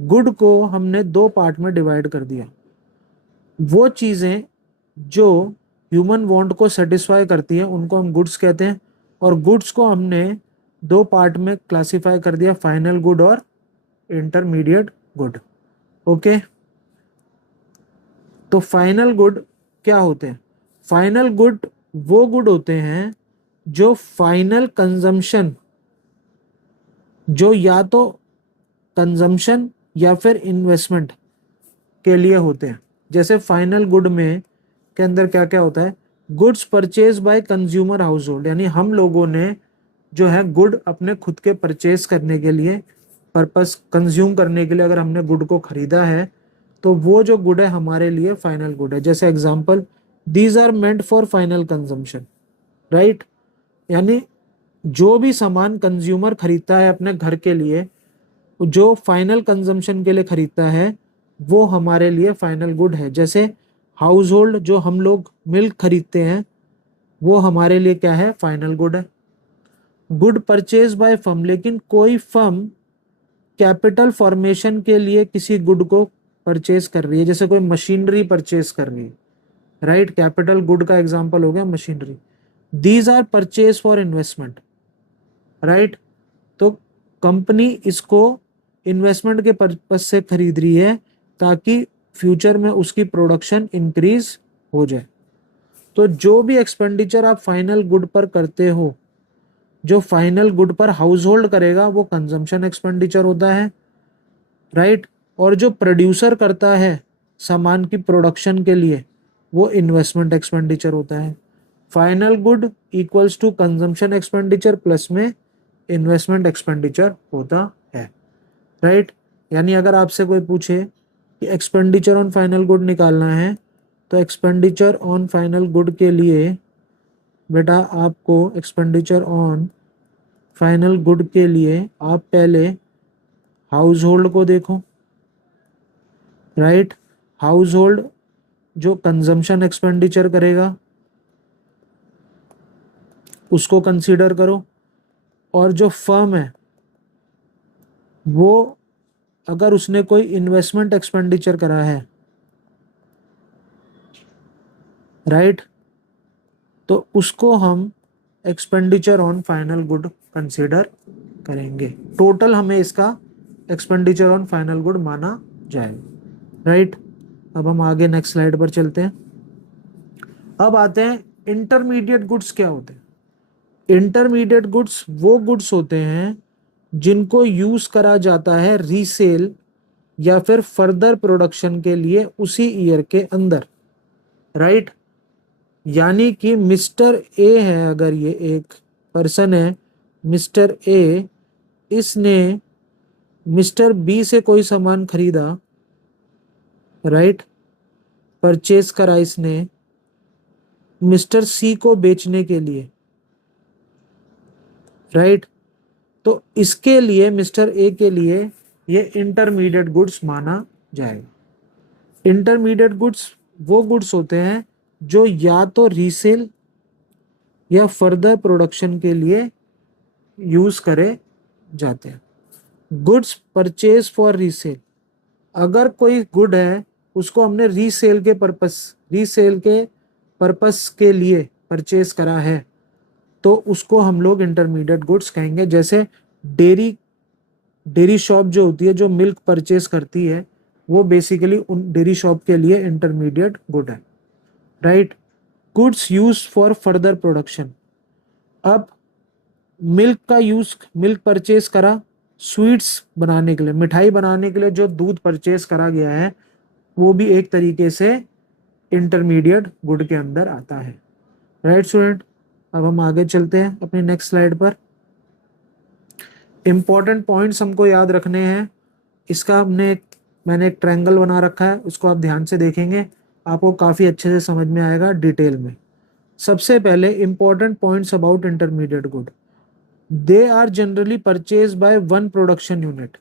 गुड को हमने दो पार्ट में डिवाइड कर दिया। वो चीज़ें जो ह्यूमन वांट को सेटिस्फाई करती है उनको हम गुड्स कहते हैं, और गुड्स को हमने दो पार्ट में क्लासिफाई कर दिया, फाइनल गुड और इंटरमीडिएट गुड। ओके, तो फाइनल गुड क्या होते हैं? फाइनल गुड वो गुड होते हैं जो फाइनल कंजम्पशन, जो या तो कंजम्पशन या फिर इन्वेस्टमेंट के लिए होते हैं। जैसे फाइनल गुड में के अंदर क्या क्या होता है? Goods purchase by consumer house hold, यानी हम लोगों ने जो है गुड अपने खुद के परचेज करने के लिए, पर्पस कंज्यूम करने के लिए अगर हमने गुड को खरीदा है तो वो जो गुड है हमारे लिए फाइनल गुड है। जैसे example, these are meant for final consumption, right? यानी जो भी सामान कंज्यूमर खरीदता है अपने घर के लिए, जो फाइनल कंजम्पशन के लिए खरीदता है वो हमारे लिए फाइनल गुड है। जैसे हाउस होल्ड, जो हम लोग मिल्क खरीदते हैं वो हमारे लिए क्या है? फाइनल गुड है। गुड परचेज बाय फर्म, लेकिन कोई फर्म कैपिटल फॉर्मेशन के लिए किसी गुड को परचेज कर रही है, जैसे कोई मशीनरी परचेज कर रही है, राइट? कैपिटल गुड का एग्जांपल हो गया machinery. These are purchase for investment, right? तो कंपनी इसको इन्वेस्टमेंट के पर्पज से खरीद रही है ताकि फ्यूचर में उसकी प्रोडक्शन इंक्रीज हो जाए। तो जो भी एक्सपेंडिचर आप फाइनल गुड पर करते हो, जो फाइनल गुड पर हाउस होल्ड करेगा वो कंजम्पशन एक्सपेंडिचर होता है, राइट? और जो प्रोड्यूसर करता है सामान की प्रोडक्शन के लिए वो इन्वेस्टमेंट एक्सपेंडिचर होता है। Final good equals to consumption expenditure plus में इन्वेस्टमेंट एक्सपेंडिचर होता है, राइट? यानी अगर आपसे कोई पूछे कि एक्सपेंडिचर ऑन फाइनल गुड निकालना है तो एक्सपेंडिचर ऑन फाइनल गुड के लिए बेटा आपको एक्सपेंडिचर ऑन फाइनल गुड के लिए आप पहले हाउस होल्ड को देखो, राइट? हाउस होल्ड जो कंजम्पशन एक्सपेंडिचर करेगा उसको कंसीडर करो, और जो फर्म है वो अगर उसने कोई इन्वेस्टमेंट एक्सपेंडिचर करा है, राइट, तो उसको हम expenditure on final good consider करेंगे। टोटल हमें इसका एक्सपेंडिचर ऑन फाइनल गुड माना जाएगा, राइट? अब हम आगे नेक्स्ट स्लाइड पर चलते हैं। अब आते हैं इंटरमीडिएट गुड्स क्या होते हैं। इंटरमीडिएट गुड्स वो गुड्स होते हैं जिनको यूज करा जाता है रीसेल या फिर फर्दर प्रोडक्शन के लिए उसी ईयर के अंदर, राइट? यानी कि मिस्टर ए है, अगर ये एक पर्सन है मिस्टर ए, इसने मिस्टर बी से कोई सामान खरीदा, राइट, परचेज करा इसने मिस्टर सी को बेचने के लिए, राइट? तो इसके लिए मिस्टर ए के लिए ये इंटरमीडिएट गुड्स माना जाएगा। इंटरमीडिएट गुड्स वो गुड्स होते हैं जो या तो रीसेल या फर्दर प्रोडक्शन के लिए यूज करे जाते हैं। गुड्स परचेज फॉर रीसेल, अगर कोई गुड है उसको हमने रीसेल के पर्पस के लिए परचेज करा है तो उसको हम लोग इंटरमीडिएट गुड्स कहेंगे। जैसे डेयरी शॉप जो होती है, जो मिल्क परचेज करती है, वो बेसिकली उन डेयरी शॉप के लिए इंटरमीडिएट गुड है, right. Goods use for further production, अब मिल्क परचेज करा स्वीट्स बनाने के लिए, मिठाई बनाने के लिए जो दूध परचेज करा गया है वो भी एक तरीके से इंटरमीडिएट गुड के अंदर आता है, राइट स्टूडेंट। अब हम आगे चलते हैं अपनी नेक्स्ट स्लाइड पर। इंपॉर्टेंट पॉइंट्स हमको याद रखने हैं। इसका मैंने एक ट्रायंगल बना रखा है, उसको आप ध्यान से देखेंगे, आपको काफ़ी अच्छे से समझ में आएगा डिटेल में। सबसे पहले important points about intermediate good, they are generally purchase by one production unit.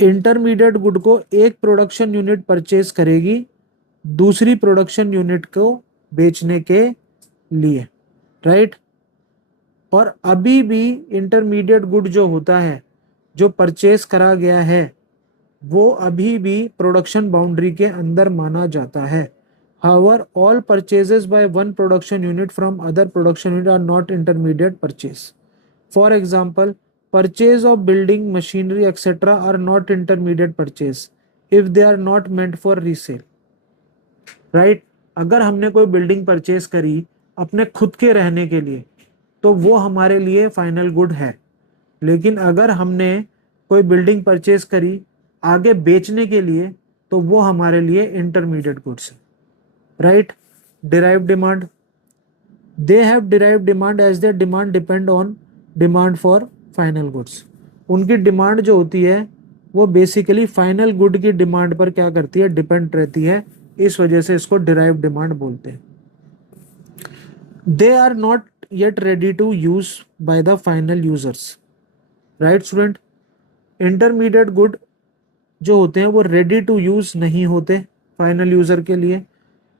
Intermediate good को एक प्रोडक्शन यूनिट परचेज करेगी दूसरी प्रोडक्शन यूनिट को बेचने के लिए, राइट। और अभी भी इंटरमीडिएट गुड जो होता है, जो परचेज करा गया है, वो अभी भी प्रोडक्शन बाउंड्री के अंदर माना जाता है। However, all purchases by one production unit from other production unit are not intermediate purchase. For example, purchase of building machinery etc. are not intermediate purchase if they are not meant for resale. Right? अगर हमने कोई बिल्डिंग परचेज करी अपने खुद के रहने के लिए तो वो हमारे लिए फाइनल गुड है, लेकिन अगर हमने कोई बिल्डिंग परचेज करी आगे बेचने के लिए तो वो हमारे लिए इंटरमीडिएट गुड्स है, right. Derive demand, they have derive demand as their demand depend on demand for final goods. उनकी डिमांड जो होती है वो बेसिकली फाइनल गुड की डिमांड पर क्या करती है, डिपेंड रहती है, इस वजह से इसको डिराइव डिमांड बोलते हैं। They are not yet ready to use by the final users, right student. Intermediate good जो होते हैं वो रेडी टू यूज नहीं होते फाइनल यूजर के लिए।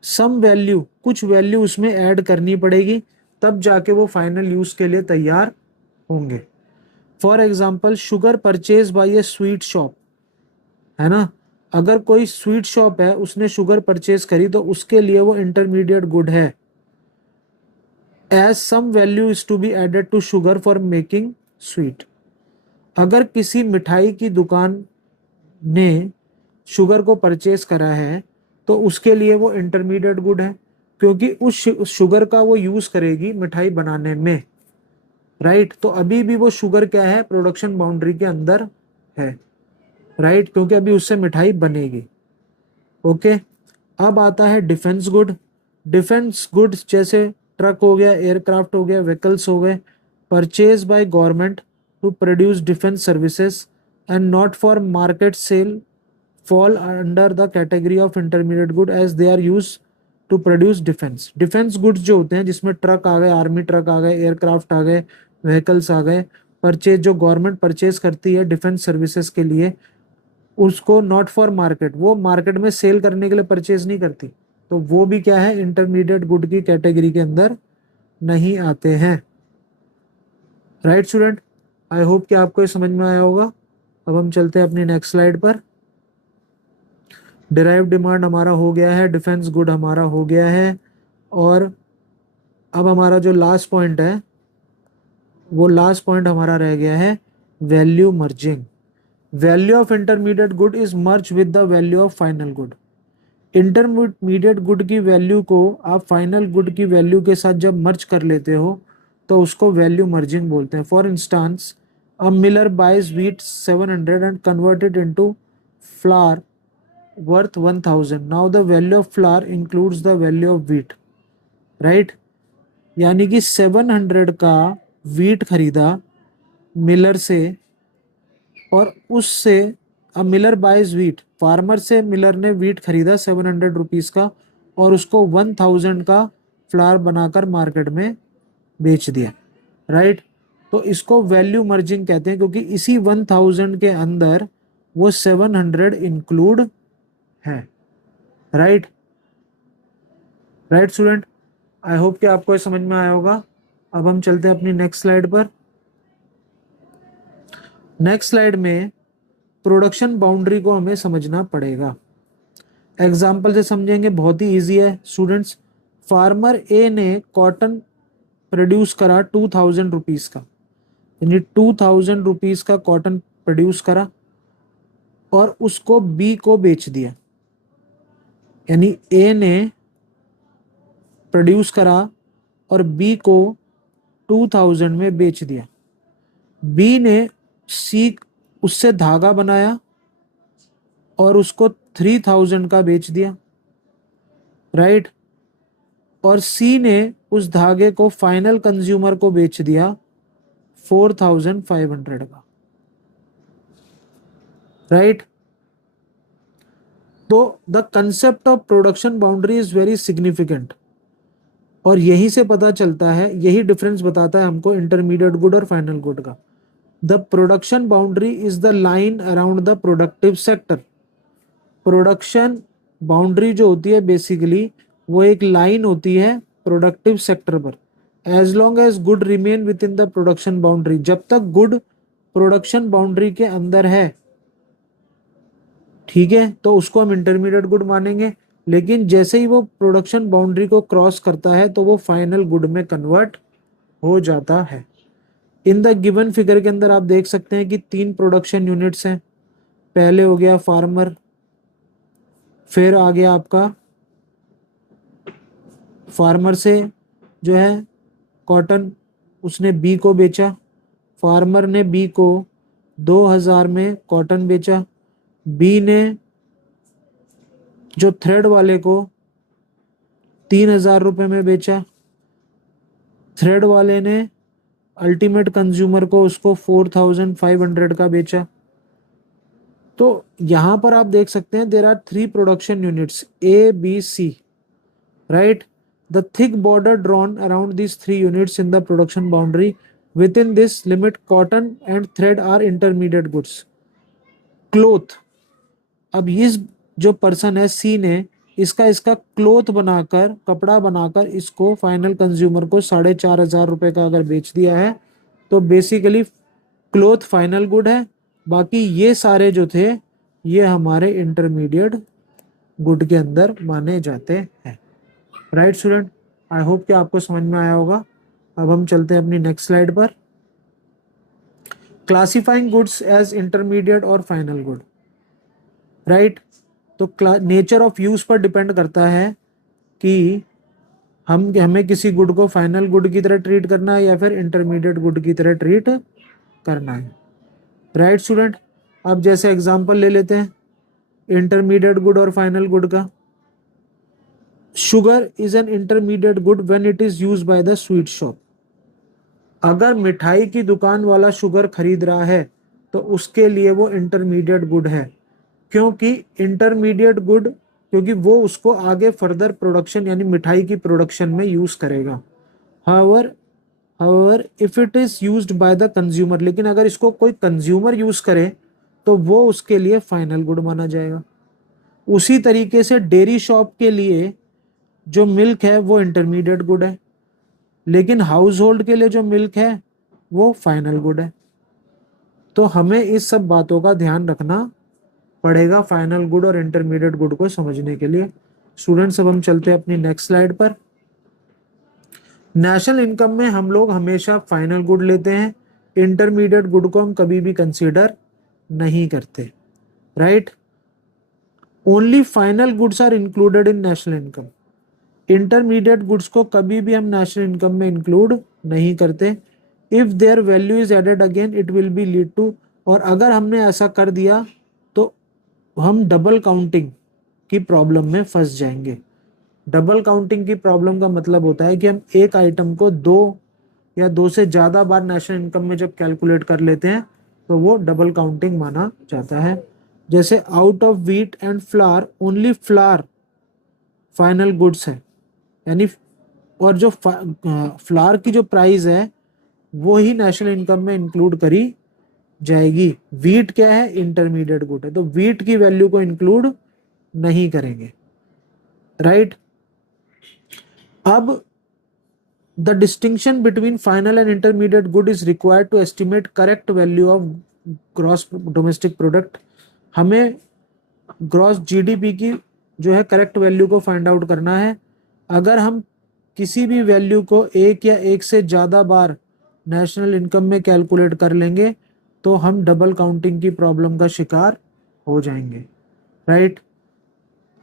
सम वैल्यू, कुछ वैल्यू उसमें ऐड करनी पड़ेगी तब जाके वो फाइनल यूज के लिए तैयार होंगे। For example, sugar purchase by A sweet shop, है ना। अगर कोई स्वीट शॉप है उसने शुगर परचेज करी तो उसके लिए वो इंटरमीडिएट गुड है। As some value is to be added to sugar for making sweet, अगर किसी मिठाई की दुकान ने शुगर को परचेज करा है तो उसके लिए वो इंटरमीडिएट गुड है, क्योंकि उस शुगर का वो यूज करेगी मिठाई बनाने में, राइट। तो अभी भी वो शुगर क्या है, प्रोडक्शन बाउंड्री के अंदर है, राइट, क्योंकि अभी उससे मिठाई बनेगी। ओके, अब आता है डिफेंस गुड। डिफेंस गुड्स जैसे ट्रक हो गया, एयरक्राफ्ट हो गया, व्हीकल्स हो गए, purchase by government to produce defence services and not for market sale fall under the category of intermediate good as they are used to produce defense. Defence goods जो होते हैं जिसमें ट्रक आ गए, आर्मी ट्रक आ गए, एयरक्राफ्ट आ गए, व्हीकल्स आ गए, परचेज जो गवर्नमेंट परचेज करती है डिफेंस सर्विसेज के लिए, उसको नॉट फॉर मार्केट, वो मार्केट में सेल करने के लिए परचेज नहीं करती, तो वो भी क्या है, इंटरमीडिएट गुड की कैटेगरी के अंदर नहीं आते हैं, राइट स्टूडेंट। आई होप कि आपको ये समझ में आया होगा। अब हम चलते हैं अपनी नेक्स्ट स्लाइड पर। डिराइव डिमांड हमारा हो गया है, डिफेंस गुड हमारा हो गया है, और अब हमारा जो लास्ट पॉइंट है वो लास्ट पॉइंट हमारा रह गया है value merging. Value of intermediate good is merge with the value of final good. Intermediate good की वैल्यू को आप फाइनल गुड की वैल्यू के साथ जब मर्ज कर लेते हो तो उसको वैल्यू मर्जिंग बोलते हैं। For instance, a miller buys wheat 700 and converted into flour worth 1000. Now the value of flour includes the value of wheat, right? यानी कि 700 का wheat खरीदा मिलर से, और उससे अब मिलर बाइज wheat, फार्मर से मिलर ने wheat खरीदा 700 रुपीज़ का और उसको 1000 का फ्लावर बनाकर मार्केट में बेच दिया, राइट। तो इसको वैल्यू मर्जिंग कहते हैं, क्योंकि इसी 1000 के अंदर वो 700 इंक्लूड है। राइट राइट स्टूडेंट, आई होप कि आपको ये समझ में आया होगा। अब हम चलते हैं अपनी नेक्स्ट स्लाइड पर। नेक्स्ट स्लाइड में प्रोडक्शन बाउंड्री को हमें समझना पड़ेगा। एग्जाम्पल से समझेंगे, बहुत ही इजी है स्टूडेंट्स। फार्मर ए ने कॉटन प्रोड्यूस करा 2000 रुपीज़ का, यानी 2000 रुपीज़ का कॉटन प्रोड्यूस करा और उसको बी को बेच दिया। यानी ए ने प्रोड्यूस करा और बी को 2000 में बेच दिया। बी ने सी उससे धागा बनाया और उसको 3000 का बेच दिया। राइट, और सी ने उस धागे को फाइनल कंज्यूमर को बेच दिया 4500 का। राइट, तो the concept of production boundary is very significant, और यही से पता चलता है, यही डिफरेंस बताता है हमको इंटरमीडिएट गुड और फाइनल गुड का। The production boundary is the line around the productive sector. Production boundary जो होती है बेसिकली वो एक लाइन होती है प्रोडक्टिव सेक्टर पर। As long as good remain within the production boundary, जब तक गुड प्रोडक्शन बाउंड्री के अंदर है, ठीक है, तो उसको हम इंटरमीडिएट गुड मानेंगे। लेकिन जैसे ही वो प्रोडक्शन बाउंड्री को क्रॉस करता है तो वो फाइनल गुड में कन्वर्ट हो जाता है। इन द गिवन फिगर के अंदर आप देख सकते हैं कि 3 प्रोडक्शन यूनिट्स हैं। पहले हो गया फार्मर, फिर आ गया आपका फार्मर से जो है कॉटन उसने बी को बेचा, फार्मर ने बी को 2000 में कॉटन बेचा, बी ने जो थ्रेड वाले को 3000 रुपये में बेचा, थ्रेड वाले ने अल्टीमेट कंज्यूमर को उसको 4500 का बेचा। तो यहां पर आप देख सकते हैं there are 3 production units A B C. Right, the thick border drawn around this 3 units in the production boundary, within this limit cotton and thread are intermediate goods. Cloth, अब इस जो पर्सन है सी ने इसका क्लोथ बनाकर, कपड़ा बनाकर इसको फाइनल कंज्यूमर को 4500 रुपये का अगर बेच दिया है तो बेसिकली क्लोथ फाइनल गुड है। बाकी ये सारे जो थे ये हमारे इंटरमीडिएट गुड के अंदर माने जाते हैं। राइट स्टूडेंट, आई होप कि आपको समझ में आया होगा। अब हम चलते हैं अपनी नेक्स्ट स्लाइड पर। क्लासिफाइंग गुड्स एज इंटरमीडिएट और फाइनल गुड। राइट, तो नेचर ऑफ यूज पर डिपेंड करता है कि हमें किसी गुड को फाइनल गुड की तरह ट्रीट करना है या फिर इंटरमीडिएट गुड की तरह ट्रीट करना है। राइट स्टूडेंट, अब जैसे एग्जांपल ले लेते हैं इंटरमीडिएट गुड और फाइनल गुड का। Sugar is an intermediate good when it is used by the sweet shop. अगर मिठाई की दुकान वाला शुगर खरीद रहा है तो उसके लिए वो इंटरमीडिएट गुड है, क्योंकि इंटरमीडिएट गुड क्योंकि वो उसको आगे फर्दर प्रोडक्शन यानी मिठाई की प्रोडक्शन में यूज करेगा। However if it is used by the consumer, लेकिन अगर इसको कोई कंज्यूमर यूज करे तो वो उसके लिए फाइनल गुड माना जाएगा। उसी तरीके से डेयरी शॉप के लिए जो मिल्क है वो इंटरमीडिएट गुड है, लेकिन हाउस होल्ड के लिए जो मिल्क है वो फाइनल गुड है। तो हमें इस सब बातों का ध्यान रखना पड़ेगा फाइनल गुड और इंटरमीडिएट गुड को समझने के लिए। स्टूडेंट्स, अब हम चलते हैं अपनी नेक्स्ट स्लाइड पर। नेशनल इनकम में हम लोग हमेशा फाइनल गुड लेते हैं, इंटरमीडिएट गुड को हम कभी भी कंसीडर नहीं करते। Right, only final goods are included in national income. Intermediate goods को कभी भी हम नेशनल इनकम में इंक्लूड नहीं करते। If their value is added again it will be lead to, और अगर हमने ऐसा कर दिया तो हम डबल काउंटिंग की प्रॉब्लम में फंस जाएंगे। डबल काउंटिंग की प्रॉब्लम का मतलब होता है कि हम एक आइटम को 2 या 2 से ज़्यादा बार नेशनल इनकम में जब कैलकुलेट कर लेते हैं तो वो डबल काउंटिंग माना जाता है। जैसे out of wheat and flower only flower final goods है, यानी और जो फ्लावर की जो प्राइस है वो ही नेशनल इनकम में इंक्लूड करी जाएगी। वीट क्या है, इंटरमीडिएट गुड है, तो वीट की वैल्यू को इंक्लूड नहीं करेंगे, राइट। अब the distinction between final and intermediate good is required to estimate correct value of gross domestic product. हमें ग्रॉस जीडीपी की जो है करेक्ट वैल्यू को फाइंड आउट करना है। अगर हम किसी भी वैल्यू को एक या एक से ज़्यादा बार नेशनल इनकम में कैलकुलेट कर लेंगे तो हम डबल काउंटिंग की प्रॉब्लम का शिकार हो जाएंगे, राइट।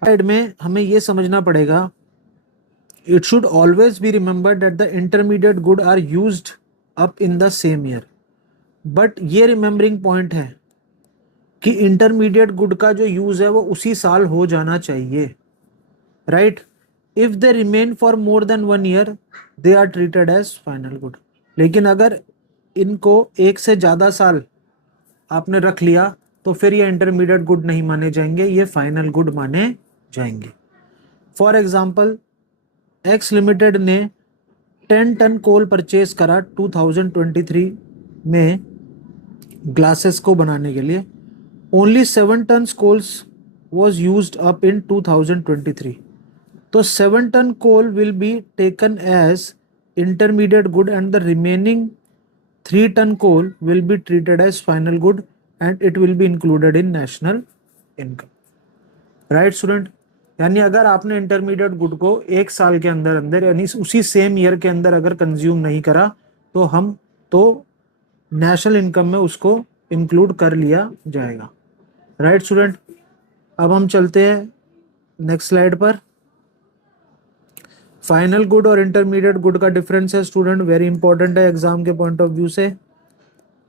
साइड में हमें ये समझना पड़ेगा, it should always be remembered that the intermediate good are used up in the same year। But ये रिमेम्बरिंग पॉइंट है कि इंटरमीडिएट गुड का जो यूज है वो उसी साल हो जाना चाहिए, right. If they remain for more than 1 year they are treated as final good. लेकिन अगर इनको एक से ज़्यादा साल आपने रख लिया तो फिर ये इंटरमीडिएट गुड नहीं माने जाएंगे, ये फाइनल गुड माने जाएंगे। फॉर एग्जाम्पल, एक्स लिमिटेड ने 10 टन कोल परचेज करा 2023 में ग्लासेस को बनाने के लिए। Only 7 ton coals was used up in 2023। तो 7 ton coal will be taken as intermediate good and the remaining 3 ton coal will be treated as final good and it will be included in national income, right student. यानी अगर आपने इंटरमीडिएट गुड को एक साल के अंदर अंदर यानी उसी सेम ईयर के अंदर अगर कंज्यूम नहीं करा तो हम तो नेशनल इनकम में उसको इंक्लूड कर लिया जाएगा, राइट स्टूडेंट। अब हम चलते हैं नेक्स्ट स्लाइड पर। फाइनल गुड और इंटरमीडिएट गुड का डिफरेंस है स्टूडेंट, वेरी इंपॉर्टेंट है एग्जाम के पॉइंट ऑफ व्यू से।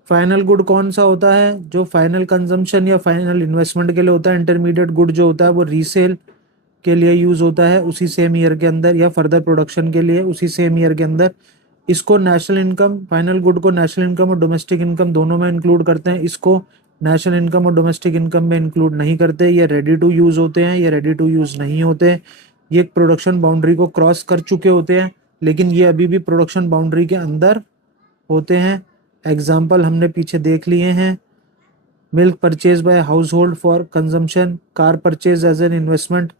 फाइनल गुड कौन सा होता है, जो फाइनल कंजम्पशन या फाइनल इन्वेस्टमेंट के लिए होता है। इंटरमीडिएट गुड जो होता है वो रीसेल के लिए यूज होता है उसी सेम ईयर के अंदर, या फर्दर प्रोडक्शन के लिए उसी सेम ईयर के अंदर। इसको नेशनल इनकम, फाइनल गुड को नेशनल इनकम और डोमेस्टिक इनकम दोनों में इंक्लूड करते हैं। इसको नेशनल इनकम और डोमेस्टिक इनकम में इंक्लूड नहीं करते। ये रेडी टू यूज होते हैं, ये रेडी टू यूज नहीं होते। ये प्रोडक्शन बाउंड्री को क्रॉस कर चुके होते हैं लेकिन ये अभी भी प्रोडक्शन बाउंड्री के अंदर होते हैं। एग्जाम्पल हमने पीछे देख लिए हैं, milk purchase by household for consumption, car purchase as an investment,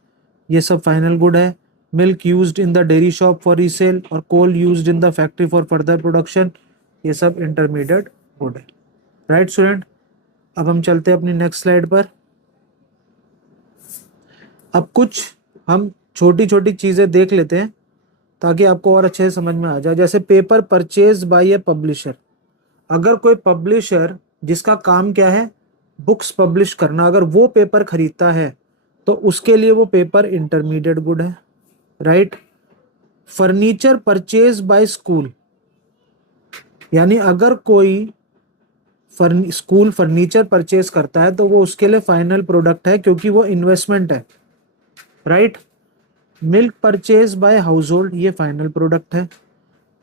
ये सब फाइनल गुड है। Milk used in the dairy shop for resale और coal used in the factory for further production, ये सब इंटरमीडिएट गुड है, राइट स्टूडेंट। अब हम चलते हैं अपनी नेक्स्ट स्लाइड पर। अब कुछ हम छोटी छोटी चीज़ें देख लेते हैं ताकि आपको और अच्छे से समझ में आ जाए। जैसे paper purchase by a publisher, अगर कोई पब्लिशर जिसका काम क्या है बुक्स पब्लिश करना, अगर वो पेपर खरीदता है तो उसके लिए वो पेपर इंटरमीडिएट गुड है, right. Furniture purchase by school, यानी अगर कोई स्कूल फर्नीचर परचेज करता है तो वो उसके लिए फाइनल प्रोडक्ट है क्योंकि वो इन्वेस्टमेंट है, right. Milk purchase by household, ये फाइनल प्रोडक्ट है।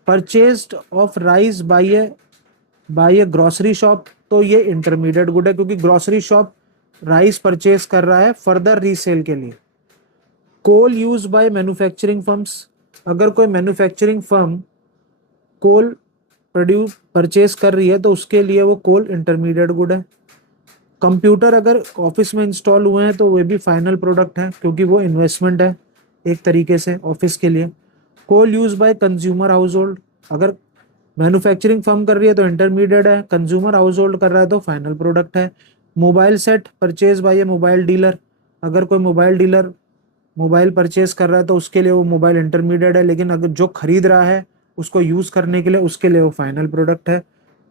Purchased of rice by a grocery shop, तो ये इंटरमीडिएट गुड है क्योंकि ग्रोसरी शॉप राइस परचेज कर रहा है फर्दर रीसेल के लिए। Coal use bye manufacturing firms, अगर कोई मैन्युफैक्चरिंग फर्म कोल परचेज कर रही है तो उसके लिए वो कोल इंटरमीडिएट गुड है। कंप्यूटर अगर ऑफिस में इंस्टॉल हुए हैं तो वे भी फाइनल प्रोडक्ट है क्योंकि वो इन्वेस्टमेंट है एक तरीके से ऑफिस के लिए। Coal use by consumer household, अगर मैन्युफैक्चरिंग फर्म कर रही है तो इंटरमीडिएट है, कंज्यूमर हाउस होल्ड कर रहा है तो फाइनल प्रोडक्ट है। Mobile set purchase by A mobile dealer, अगर कोई मोबाइल डीलर मोबाइल परचेज कर रहा है तो उसके लिए वो मोबाइल इंटरमीडिएट है, लेकिन अगर जो खरीद रहा है उसको यूज़ करने के लिए उसके लिए वो फाइनल प्रोडक्ट है।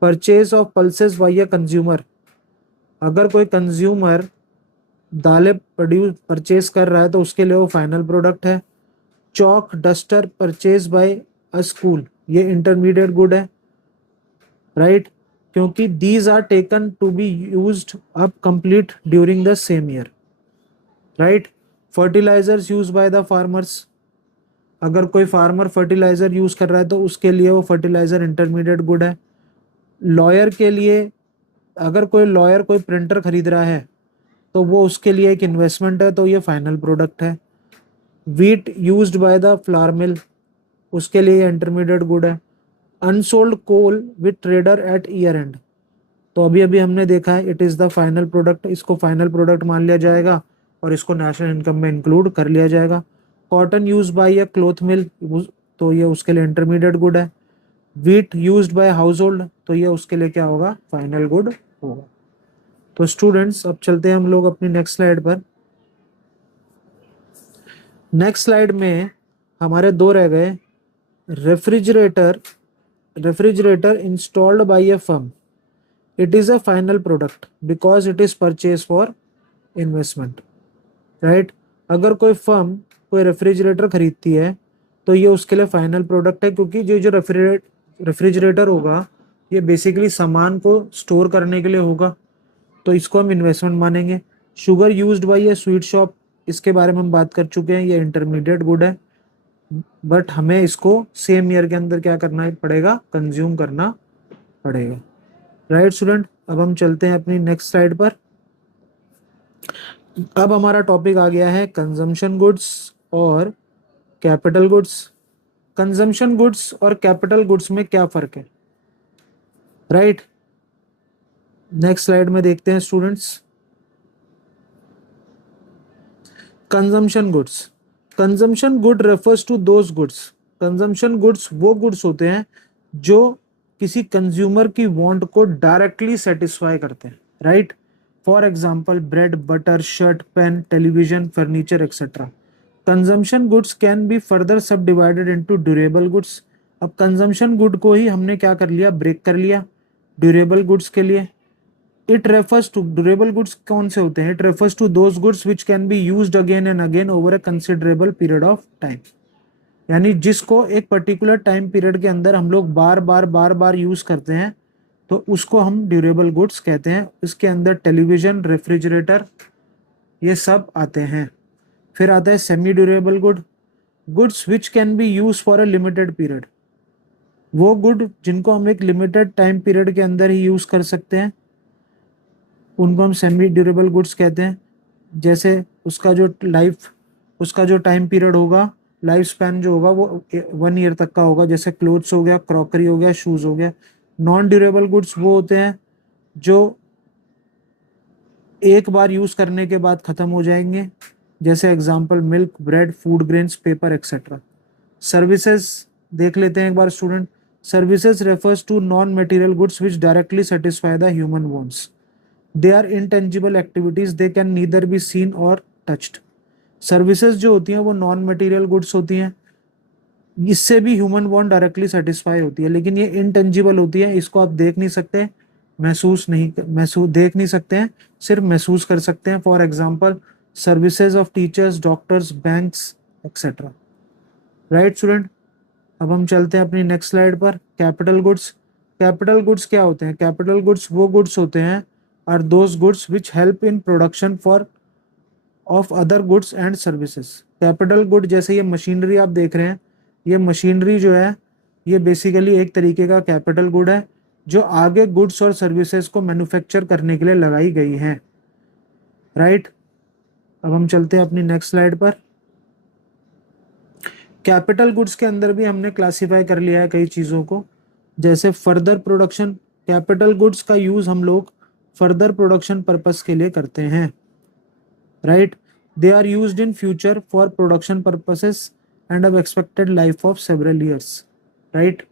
Purchase of pulses by a consumer, अगर कोई कंज्यूमर दालें परचेज कर रहा है तो उसके लिए वो फाइनल प्रोडक्ट है। Chalk duster purchase by a school, ये इंटरमीडिएट गुड है, राइट, क्योंकि these are taken to be used up complete during the same year, right. Fertilisers use by the farmers, अगर कोई फार्मर फर्टिलाइजर यूज कर रहा है तो उसके लिए वो फर्टिलाइजर इंटरमीडिएट गुड है। लॉयर के लिए, अगर कोई लॉयर कोई प्रिंटर खरीद रहा है तो वो उसके लिए एक इन्वेस्टमेंट है तो ये फाइनल प्रोडक्ट है। Wheat used by the flour mill, उसके लिए इंटरमीडिएट गुड है। Unsold coal with trader at year end, तो अभी अभी हमने देखा है it is the final product, इसको फाइनल प्रोडक्ट मान लिया जाएगा और इसको नेशनल इनकम में इंक्लूड कर लिया जाएगा। Cotton use by a cloth mill, तो ये उसके लिए इंटरमीडिएट गुड है। Wheat used by household, तो ये उसके लिए क्या होगा, फाइनल गुड होगा। तो स्टूडेंट्स अब चलते हैं हम लोग अपनी नेक्स्ट स्लाइड पर। नेक्स्ट स्लाइड में हमारे दो रह गए। Refrigerator, refrigerator installed by a firm, it is a final product because it is purchase for investment, right. अगर कोई फर्म कोई रेफ्रिजरेटर खरीदती है तो ये उसके लिए फाइनल प्रोडक्ट है, क्योंकि जो जो रेफ्रिजरेटर होगा ये बेसिकली सामान को स्टोर करने के लिए होगा, तो इसको हम इन्वेस्टमेंट मानेंगे। Sugar used by A sweet shop, इसके बारे में हम बात कर चुके हैं, ये इंटरमीडिएट गुड है, बट हमें इसको सेम ईयर के अंदर क्या करना पड़ेगा, कंज्यूम करना पड़ेगा, राइट स्टूडेंट। अब हम चलते हैं अपनी नेक्स्ट स्लाइड पर। अब हमारा टॉपिक आ गया है कंजम्पशन गुड्स और कैपिटल गुड्स। कंजम्पशन गुड्स और कैपिटल गुड्स में क्या फर्क है, राइट। नेक्स्ट स्लाइड में देखते हैं students. Consumption goods, consumption good refers to those goods, consumption goods वो गुड्स होते हैं जो किसी कंज्यूमर की वांट को डायरेक्टली सेटिस्फाई करते हैं, right. For example bread, butter, shirt, pen, television, furniture etcetera. Consumption goods can be further subdivided into durable goods. अब कंजम्पशन गुड को ही हमने क्या कर लिया, ब्रेक कर लिया ड्यूरेबल गुड्स के लिए। It refers to, durable goods कौन से होते हैं, it refers to those goods which can be used again and again over a considerable period of time, यानी जिसको एक पर्टिकुलर टाइम पीरियड के अंदर हम लोग बार बार यूज करते हैं, तो उसको हम ड्यूरेबल गुड्स कहते हैं। इसके अंदर टेलीविजन, रेफ्रिजरेटर, ये सब आते हैं। फिर आता है semi durable good, goods which can B use for a limited period, वो गुड जिनको हम एक लिमिटेड टाइम पीरियड के अंदर ही यूज कर सकते हैं, उनको हम सेमी ड्यूरेबल गुड्स कहते हैं। जैसे उसका जो टाइम पीरियड होगा, लाइफ स्पैन जो होगा वो 1 ईयर तक का होगा, जैसे क्लोथ्स हो गया, क्रॉकरी हो गया, शूज हो गया। नॉन ड्यूरेबल गुड्स वो होते हैं जो एक बार यूज करने के बाद खत्म हो जाएंगे, जैसे example milk, bread, food grains, paper etcetera. Services देख लेते हैं एक बार student. Services refers to non material goods which directly satisfy the human wants, they are intangible activities, they can neither be seen or touched. Services जो होती हैं वो नॉन मटेरियल गुड्स होती हैं, इससे भी ह्यूमन वांट डायरेक्टली सेटिस्फाई होती है, लेकिन ये इनटेंजिबल होती है, इसको आप देख नहीं सकते, देख नहीं सकते हैं, सिर्फ महसूस कर सकते हैं। For example services of teachers, doctors, banks etcetera, right student. अब हम चलते हैं अपनी नेक्स्ट स्लाइड पर। कैपिटल गुड्स, कैपिटल गुड्स क्या होते हैं, कैपिटल गुड्स वो गुड्स होते हैं are those goods which help in production for of other goods and services. Capital good जैसे ये मशीनरी आप देख रहे हैं, ये मशीनरी जो है ये बेसिकली एक तरीके का कैपिटल गुड है जो आगे गुड्स और सर्विसेज को मैन्युफैक्चर करने के लिए लगाई गई हैं, राइट। अब हम चलते हैं अपनी नेक्स्ट स्लाइड पर। कैपिटल गुड्स के अंदर भी हमने क्लासिफाई कर लिया है कई चीज़ों को, जैसे फर्दर प्रोडक्शन, कैपिटल गुड्स का यूज़ हम लोग फर्दर प्रोडक्शन पर्पस के लिए करते हैं, right. They are used in future for production purposes and have expected life of several years, right.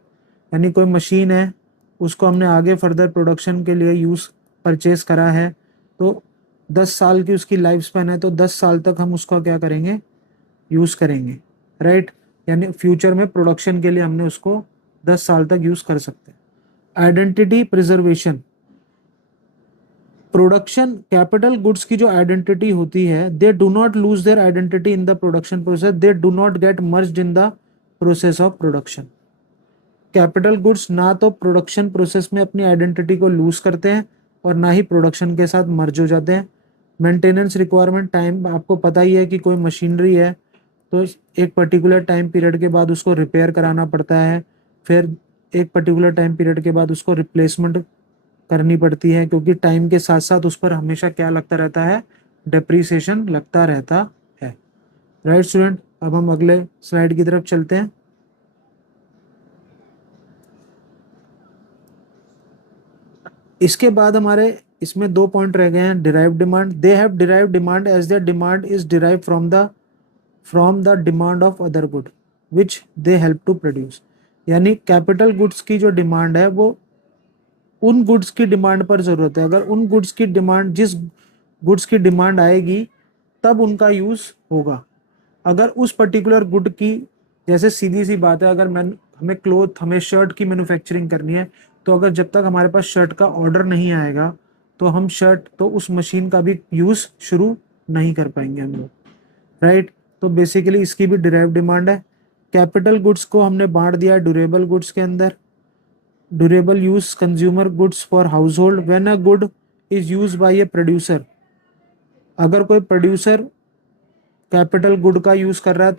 यानी कोई मशीन है उसको हमने आगे फर्दर प्रोडक्शन के लिए परचेज करा है, तो 10 साल की उसकी लाइफ स्पैन है, तो 10 साल तक हम उसका क्या करेंगे, यूज़ करेंगे, राइट। यानी फ्यूचर में प्रोडक्शन के लिए हमने उसको 10 साल तक यूज़ कर सकते हैं। Identity preservation, production capital goods की जो आइडेंटिटी होती है, they do not lose their identity in the production process, they do not gate merged in the process of production. Capital goods ना तो प्रोडक्शन प्रोसेस में अपनी आइडेंटिटी को लूज करते हैं और ना ही प्रोडक्शन के साथ मर्ज हो जाते हैं। मेंटेनेंस रिक्वायरमेंट, टाइम आपको पता ही है कि कोई मशीनरी है तो एक पर्टिकुलर टाइम पीरियड के बाद उसको रिपेयर कराना पड़ता है, फिर एक पर्टिकुलर टाइम पीरियड के बाद उसको रिप्लेसमेंट करनी पड़ती है, क्योंकि टाइम के साथ साथ उस पर हमेशा क्या लगता रहता है, डेप्रीसिएशन लगता रहता है, राइट स्टूडेंट। अब हम अगले स्लाइड की तरफ चलते हैं। इसके बाद हमारे इसमें दो पॉइंट रह गए हैं, derive demand. They have derive demand as their demand is derive from the demand of other good which they help to produce. यानी कैपिटल गुड्स की जो डिमांड है वो उन गुड्स की डिमांड पर जरूरत है। अगर उन गुड्स की डिमांड, जिस गुड्स की डिमांड आएगी तब उनका यूज होगा। अगर उस पर्टिकुलर गुड की, जैसे सीधी सी बात है, अगर मैं हमें क्लोथ, हमें शर्ट की मैन्युफैक्चरिंग करनी है, तो अगर जब तक हमारे पास शर्ट का ऑर्डर नहीं आएगा तो हम शर्ट, तो उस मशीन का भी यूज शुरू नहीं कर पाएंगे हम लोग, राइट। तो बेसिकली इसकी भी डिराइव डिमांड है। कैपिटल गुड्स को हमने बांट दिया ड्यूरेबल गुड्स के अंदर। Durable use consumer goods for house hold when a good is use by a producer. अगर कोई प्रोड्यूसर कैपिटल गुड का यूज कर रहा है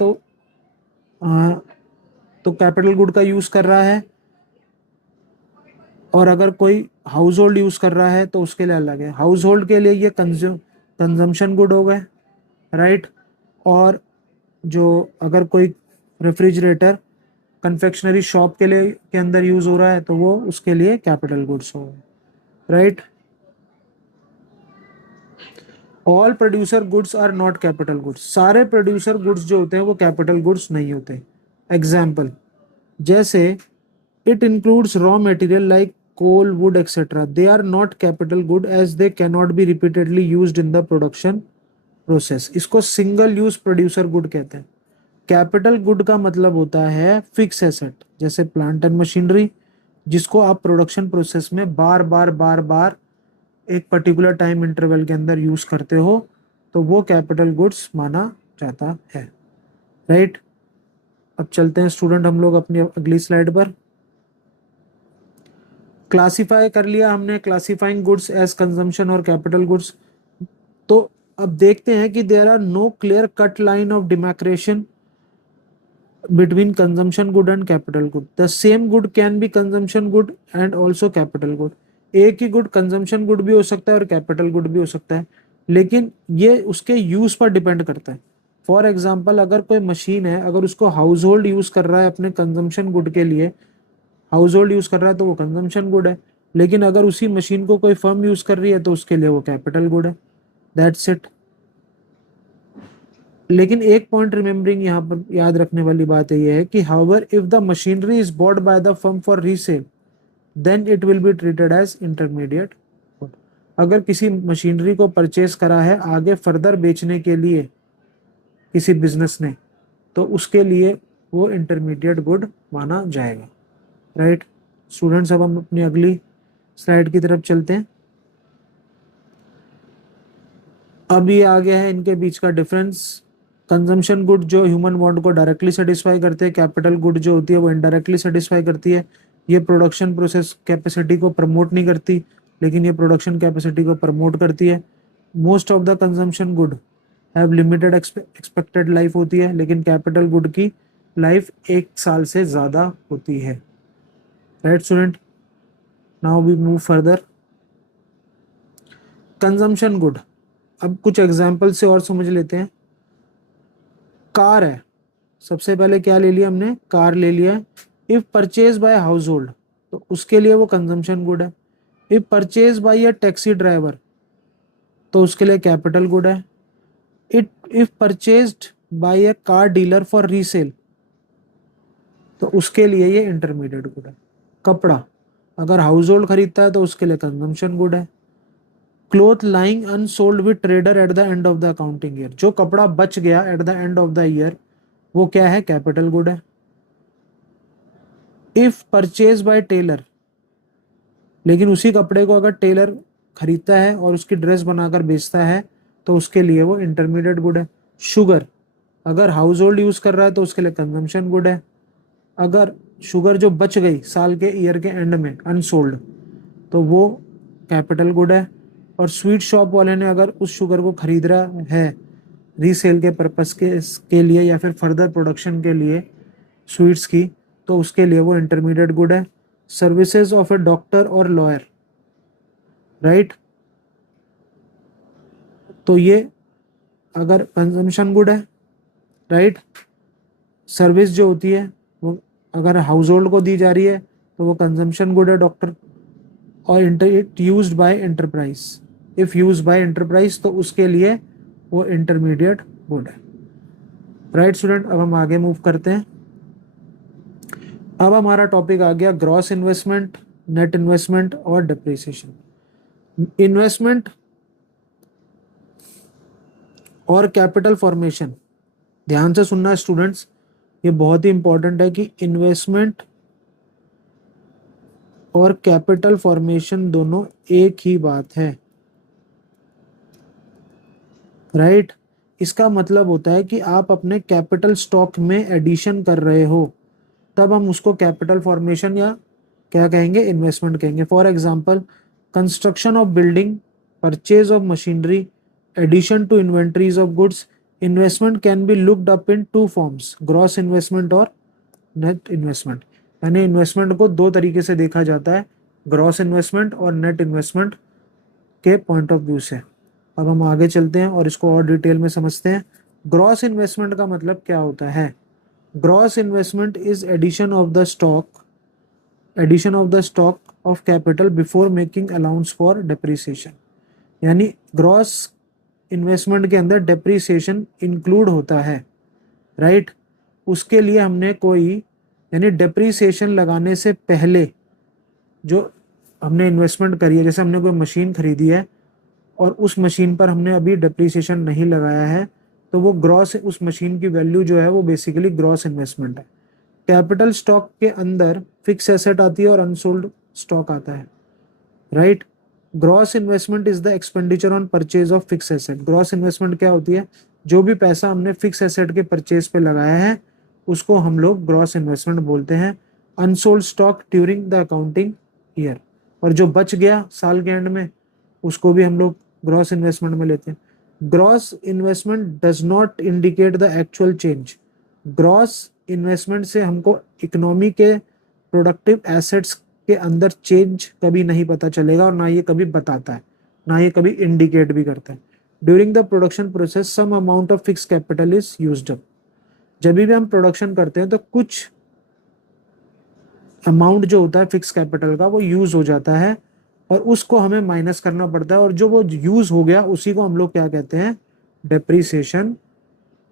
तो कैपिटल गुड का यूज कर रहा है, और अगर कोई हाउस होल्ड यूज कर रहा है तो उसके लिए अलग है। हाउस होल्ड के लिए ये कंजम्पशन गुड हो गए, राइट। और जो अगर कोई रेफ्रिजरेटर कन्फेक्शनरी शॉप के लिए के अंदर यूज हो रहा है तो वो उसके लिए कैपिटल गुड्स हो गए, right. All producer goods are not capital goods. सारे प्रोड्यूसर गुड्स जो होते हैं वो कैपिटल गुड्स नहीं होते। एग्जाम्पल, जैसे it includes raw material like coal, wood, etc. They are not capital good as they cannot be repeatedly used in the production process. इसको सिंगल यूज प्रोड्यूसर गुड कहते हैं। कैपिटल गुड का मतलब होता है फिक्स एसेट, जैसे प्लांट एंड मशीनरी, जिसको आप प्रोडक्शन प्रोसेस में बार बार बार बार एक पर्टिकुलर टाइम इंटरवल के अंदर यूज करते हो, तो वो कैपिटल गुड्स माना जाता है, राइट। अब चलते हैं स्टूडेंट हम लोग अपनी अगली स्लाइड पर। क्लासिफाई कर लिया हमने, क्लासिफाइंग गुड्स एज कंजम्पशन और कैपिटल गुड्स। तो अब देखते हैं कि there are no clear cut line of demarcation between consumption good and capital good. The same good can be consumption good and also capital good. एक ही गुड कंजम्पशन गुड भी हो सकता है और कैपिटल गुड भी हो सकता है, लेकिन ये उसके यूज पर डिपेंड करता है। फॉर एग्जाम्पल, अगर कोई मशीन है, अगर उसको हाउस होल्ड यूज कर रहा है अपने कंजम्पशन गुड के लिए, हाउस होल्ड यूज कर रहा है तो वो कंजम्पशन गुड है। लेकिन अगर उसी मशीन को कोई फर्म यूज कर रही है तो उसके लिए वो कैपिटल गुड है। That's it. लेकिन एक पॉइंट रिमेम्बरिंग यहाँ पर याद रखने वाली बात ये है कि however if the machinery is bought by the firm for resale then it will be treated as intermediate good. अगर किसी मशीनरी को परचेज करा है आगे फर्दर बेचने के लिए किसी बिजनेस ने, तो उसके लिए वो इंटरमीडिएट गुड माना जाएगा, राइट। स्टूडेंट्स, अब हम अपनी अगली स्लाइड की तरफ चलते हैं। अब ये आ गया है इनके बीच का डिफरेंस। कंजम्पशन गुड जो ह्यूमन वांट को डायरेक्टली सेटिस्फाई करते हैं, कैपिटल गुड जो होती है वो इनडायरेक्टली सेटिस्फाई करती है। ये प्रोडक्शन प्रोसेस कैपेसिटी को प्रमोट नहीं करती, लेकिन ये प्रोडक्शन कैपेसिटी को प्रमोट करती है। Most of the consumption good have limited expected life होती है, लेकिन कैपिटल गुड की लाइफ 1 साल से ज़्यादा होती है, right student. Now we move further. Consumption good, अब कुछ एग्जाम्पल से और समझ लेते हैं। कार है, सबसे पहले क्या ले लिया हमने, कार ले लिया। If purchase by household तो उसके लिए वो कंजम्पशन गुड है। If purchase by a taxi driver तो उसके लिए कैपिटल गुड है। If purchased bye a car dealer for resale तो उसके लिए ये इंटरमीडिएट गुड है। कपड़ा, अगर हाउस होल्ड खरीदता है तो उसके लिए कंजम्पशन गुड है। Cloth lying unsold with trader at the end of the accounting year, जो कपड़ा बच गया at the end of the year वो क्या है, कैपिटल गुड है। इफ परचेज बाय टेलर, लेकिन उसी कपड़े को अगर टेलर खरीदता है और उसकी ड्रेस बनाकर बेचता है तो उसके लिए वो इंटरमीडिएट गुड है। शुगर, अगर हाउस होल्ड यूज कर रहा है तो उसके लिए कंजम्पशन गुड है। अगर शुगर जो बच गई साल के ईयर के एंड में अनसोल्ड तो वो कैपिटल गुड है। और स्वीट शॉप वाले ने अगर उस शुगर को खरीद रहा है रीसेल के पर्पस के लिए या फिर फर्दर प्रोडक्शन के लिए स्वीट्स की, तो उसके लिए वो इंटरमीडिएट गुड है। सर्विसेज ऑफ ए डॉक्टर और लॉयर, राइट, तो ये अगर कंजम्पशन गुड है, राइट। सर्विस जो होती है वो अगर हाउस होल्ड को दी जा रही है तो वो कंजम्पशन गुड है डॉक्टर और it used by enterprise, if used by enterprise तो उसके लिए वो इंटरमीडिएट गुड है। राइट स्टूडेंट, अब हम आगे मूव करते हैं। अब हमारा टॉपिक आ गया ग्रॉस इन्वेस्टमेंट, नेट इन्वेस्टमेंट और डिप्रिसिएशन। इन्वेस्टमेंट और कैपिटल फॉर्मेशन, ध्यान से सुनना स्टूडेंट्स, ये बहुत ही इंपॉर्टेंट है कि इन्वेस्टमेंट और कैपिटल फॉर्मेशन दोनों एक ही बात है। राइट, इसका मतलब होता है कि आप अपने कैपिटल स्टॉक में एडिशन कर रहे हो, तब हम उसको कैपिटल फॉर्मेशन या क्या कहेंगे, इन्वेस्टमेंट कहेंगे। For example, construction of building, purchase of machinery, addition to inventories of goods, investment can be looked up in two forms, gross investment और नेट इन्वेस्टमेंट। यानी इन्वेस्टमेंट को दो तरीके से देखा जाता है, ग्रॉस इन्वेस्टमेंट और नेट इन्वेस्टमेंट के पॉइंट ऑफ व्यू से। अब हम आगे चलते हैं और इसको और डिटेल में समझते हैं। ग्रॉस इन्वेस्टमेंट का मतलब क्या होता है? Gross investment is addition of the stock of capital before making allowance for depreciation. यानी ग्रॉस इन्वेस्टमेंट के अंदर डेप्रिसिएशन इंक्लूड होता है। राइट, उसके लिए हमने कोई, यानी डेप्रिसिएशन लगाने से पहले जो हमने इन्वेस्टमेंट करी है, जैसे हमने कोई मशीन खरीदी है और उस मशीन पर हमने अभी डेप्रिसिएशन नहीं लगाया है, तो वो ग्रॉस, उस मशीन की वैल्यू जो है वो बेसिकली ग्रॉस इन्वेस्टमेंट है। कैपिटल स्टॉक के अंदर फिक्स एसेट आती है और अनसोल्ड स्टॉक आता है। Right, gross investment is the expenditure on purchase of fix asset. Gross investment क्या होती है? जो भी पैसा हमने फिक्स एसेट के परचेज पे लगाया है उसको हम लोग ग्रॉस इन्वेस्टमेंट बोलते हैं। Unsold stock during the accounting year, और जो बच गया साल के एंड में उसको भी हम लोग ग्रॉस इन्वेस्टमेंट में लेते हैं। Gross investment does not indicate the actual change. Gross investment से हमको इकोनॉमी के प्रोडक्टिव एसेट्स के अंदर चेंज कभी नहीं पता चलेगा, और ना ये कभी बताता है, ना ये कभी इंडिकेट भी करता है। During the production process some amount of fix capital is used up. जब भी हम प्रोडक्शन करते हैं तो कुछ अमाउंट जो होता है फिक्स कैपिटल का वो यूज हो जाता है, और उसको हमें माइनस करना पड़ता है, और जो वो यूज हो गया उसी को हम लोग क्या कहते हैं? डेप्रिसिएशन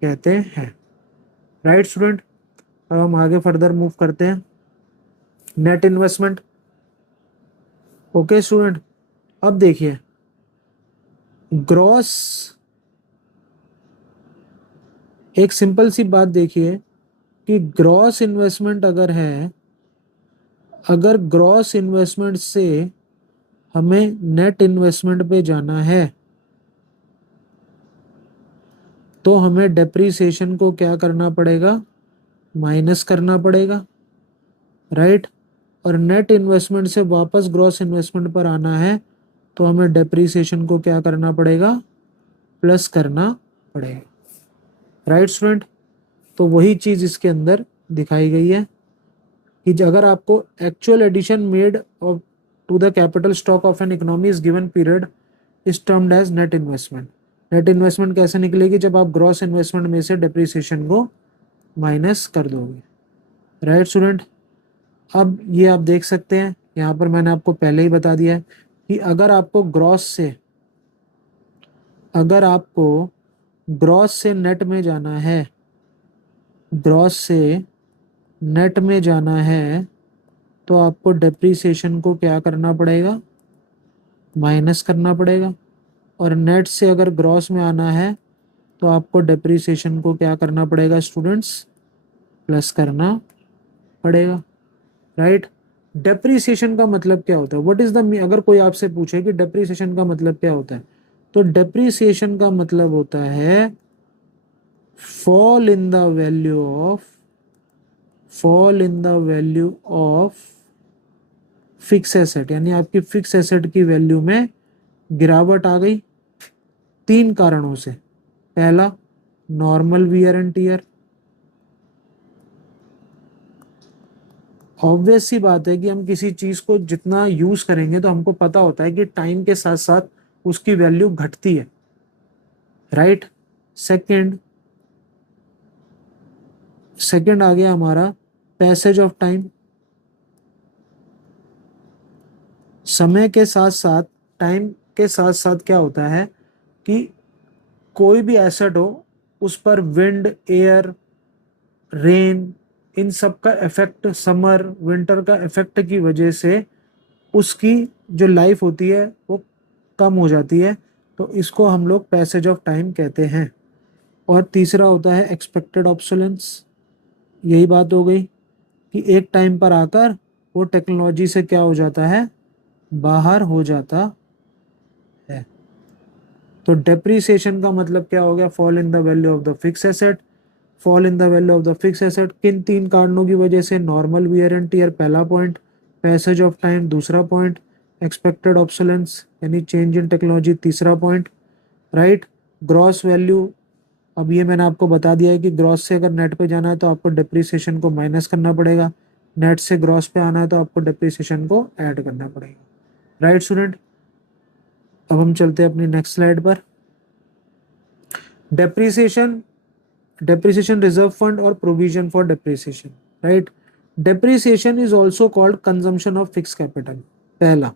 कहते हैं। राइट स्टूडेंट, अब हम आगे फर्दर मूव करते हैं। Net investment. ओके स्टूडेंट, अब देखिए ग्रॉस, एक सिंपल सी बात देखिए कि ग्रॉस इन्वेस्टमेंट अगर है, अगर ग्रॉस इन्वेस्टमेंट से हमें नेट इन्वेस्टमेंट पे जाना है तो हमें डेप्रिसिएशन को क्या करना पड़ेगा? माइनस करना पड़ेगा। राइट, और नेट इन्वेस्टमेंट से वापस ग्रॉस इन्वेस्टमेंट पर आना है तो हमें डेप्रिसिएशन को क्या करना पड़ेगा? प्लस करना पड़ेगा। राइट स्टूडेंट, तो वही चीज इसके अंदर दिखाई गई है कि अगर आपको actual addition made of to the capital stock of an economy is given period is termed as net investment. Net investment कैसे निकलेगी? जब आप ग्रॉस इन्वेस्टमेंट में से डेप्रिसिएशन को माइनस कर दोगे। राइट स्टूडेंट, अब ये आप देख सकते हैं, यहाँ पर मैंने आपको पहले ही बता दिया है कि अगर आपको ग्रॉस से नेट में जाना है, ग्रॉस से नेट में जाना है तो आपको डेप्रिसिएशन को क्या करना पड़ेगा? माइनस करना पड़ेगा। और नेट से अगर ग्रॉस में आना है तो आपको डेप्रिसिएशन को क्या करना पड़ेगा स्टूडेंट्स? प्लस करना पड़ेगा। राइट, डेप्रिसिएशन का मतलब क्या होता है? व्हाट इज द, अगर कोई आपसे पूछे कि डेप्रिसिएशन का मतलब क्या होता है, तो डेप्रिसिएशन का मतलब होता है fall in the value of fix asset. यानी आपकी फिक्स एसेट की वैल्यू में गिरावट आ गई 3 कारणों से। पहला, normal wear and tear. Obvious सी बात है कि हम किसी चीज को जितना यूज करेंगे तो हमको पता होता है कि टाइम के साथ साथ उसकी वैल्यू घटती है। राइट, सेकंड आ गया हमारा पैसेज ऑफ टाइम। समय के साथ साथ, टाइम के साथ साथ क्या होता है कि कोई भी एसेट हो उस पर विंड, एयर, रेन, इन सब का इफेक्ट, समर विंटर का इफेक्ट की वजह से उसकी जो लाइफ होती है वो कम हो जाती है। तो इसको हम लोग पैसेज ऑफ टाइम कहते हैं। और तीसरा होता है एक्सपेक्टेड ऑब्सोलेंस। यही बात हो गई कि एक टाइम पर आकर वो टेक्नोलॉजी से क्या हो जाता है, बाहर हो जाता है। तो डेप्रीसिएशन का मतलब क्या हो गया, fall in the value of the fix asset. Fall in the value of the fix asset किन तीन कारणों की वजह से, नॉर्मल वियर एंड टियर पहला पॉइंट, पैसेज ऑफ टाइम दूसरा पॉइंट, एक्सपेक्टेड ऑब्सोलेंस यानी चेंज इन टेक्नोलॉजी तीसरा पॉइंट, राइट। ग्रॉस वैल्यू, अब ये मैंने आपको बता दिया है कि ग्रॉस से अगर नेट पे जाना है तो आपको डेप्रीसिएशन को माइनस करना पड़ेगा, नेट से ग्रॉस पे आना है तो आपको डेप्रीसिएशन को ऐड करना पड़ेगा, राइट स्टूडेंट। अब हम चलते हैं अपनी नेक्स्ट स्लाइड पर। डेप्रीसिएशन, डेप्रीसिएशन रिजर्व फंड और provision for depreciation, right. Depreciation is also called consumption of fix capital. पहला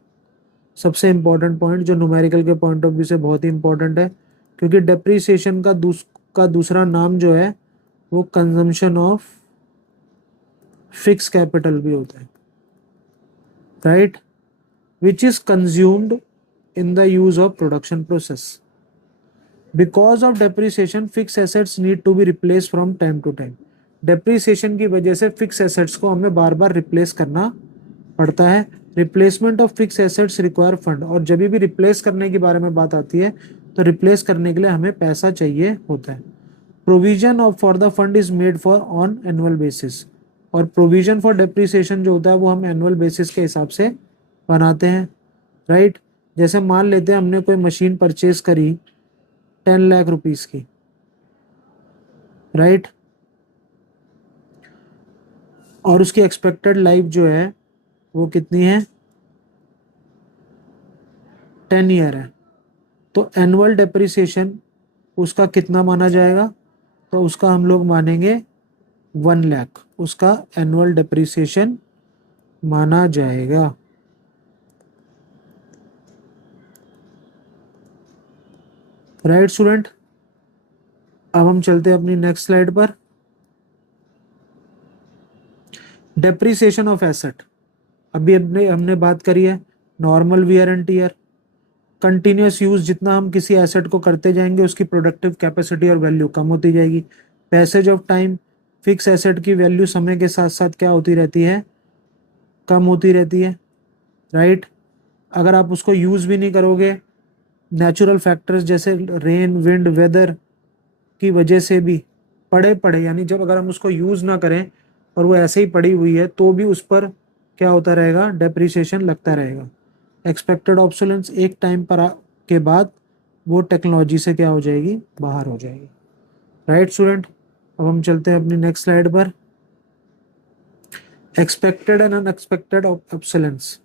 सबसे इंपॉर्टेंट पॉइंट जो न्यूमेरिकल के पॉइंट ऑफ व्यू से बहुत ही इंपॉर्टेंट है, क्योंकि डेप्रीसिएशन का दूसरा नाम जो है वो कंजम्पशन ऑफ फिक्स कैपिटल भी होता है, right, which is consumed in the use of production process. Because of depreciation, fixed assets need to be replaced from time to time. Depreciation की वजह से fixed assets को हमें बार बार replace करना पड़ता है। Replacement of fixed assets require fund, और जब भी replace करने के बारे में बात आती है तो replace करने के लिए हमें पैसा चाहिए होता है। Provision of for the fund is made for on annual basis, और provision for depreciation जो होता है वो हम annual basis के हिसाब से बनाते हैं, राइट। जैसे मान लेते हैं हमने कोई मशीन परचेज करी 10 लाख रुपीस की, राइट, और उसकी एक्सपेक्टेड लाइफ जो है वो कितनी है, 10 ईयर है। तो एनुअल डेप्रिसिएशन उसका कितना माना जाएगा, तो उसका हम लोग मानेंगे 1 लाख, उसका एनुअल डेप्रिसिएशन माना जाएगा, राइट स्टूडेंट। अब हम चलते हैं अपनी नेक्स्ट स्लाइड पर। डेप्रीसिएशन ऑफ एसेट, अभी हमने बात करी है normal wear and tear, continuous use, जितना हम किसी एसेट को करते जाएंगे उसकी प्रोडक्टिव कैपेसिटी और वैल्यू कम होती जाएगी। Passage of time, fix asset की वैल्यू समय के साथ साथ क्या होती रहती है, कम होती रहती है, राइट। अगर आप उसको यूज भी नहीं करोगे, नेचुरल फैक्टर्स जैसे रेन, विंड, वेदर की वजह से भी पड़े यानी जब अगर हम उसको यूज ना करें और वो ऐसे ही पड़ी हुई है तो भी उस पर क्या होता रहेगा, डेप्रीसिएशन लगता रहेगा। एक्सपेक्टेड ऑब्सोलेंस, एक टाइम पर के बाद वो टेक्नोलॉजी से क्या हो जाएगी, बाहर हो जाएगी, राइट स्टूडेंट। अब हम चलते हैं अपनी नेक्स्ट स्लाइड पर। Expected and unexpected obsolescence,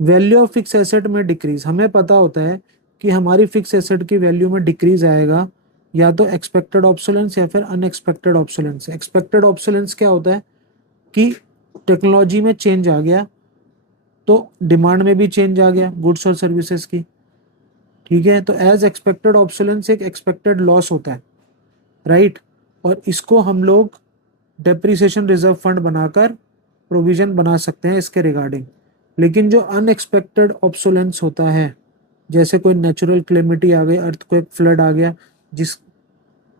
value of fix asset में डिक्रीज, हमें पता होता है कि हमारी फिक्स एसेट की वैल्यू में डिक्रीज आएगा या तो एक्सपेक्टेड ऑब्सोलेंस या फिर अनएक्सपेक्टेड ऑब्सोलेंस। एक्सपेक्टेड ऑब्सोलेंस क्या होता है कि टेक्नोलॉजी में चेंज आ गया तो डिमांड में भी चेंज आ गया गुड्स और सर्विसेज की, ठीक है। तो एज एक्सपेक्टेड ऑब्सोलेंस एक एक्सपेक्टेड लॉस होता है, राइट, और इसको हम लोग डेप्रीसिएशन रिजर्व फंड बनाकर प्रोविजन बना सकते हैं इसके रिगार्डिंग। लेकिन जो अनएक्सपेक्टेड ऑब्सोलेंस होता है, जैसे कोई नेचुरल क्लेमिटी आ गई, अर्थक्वेक, फ्लड आ गया, जिस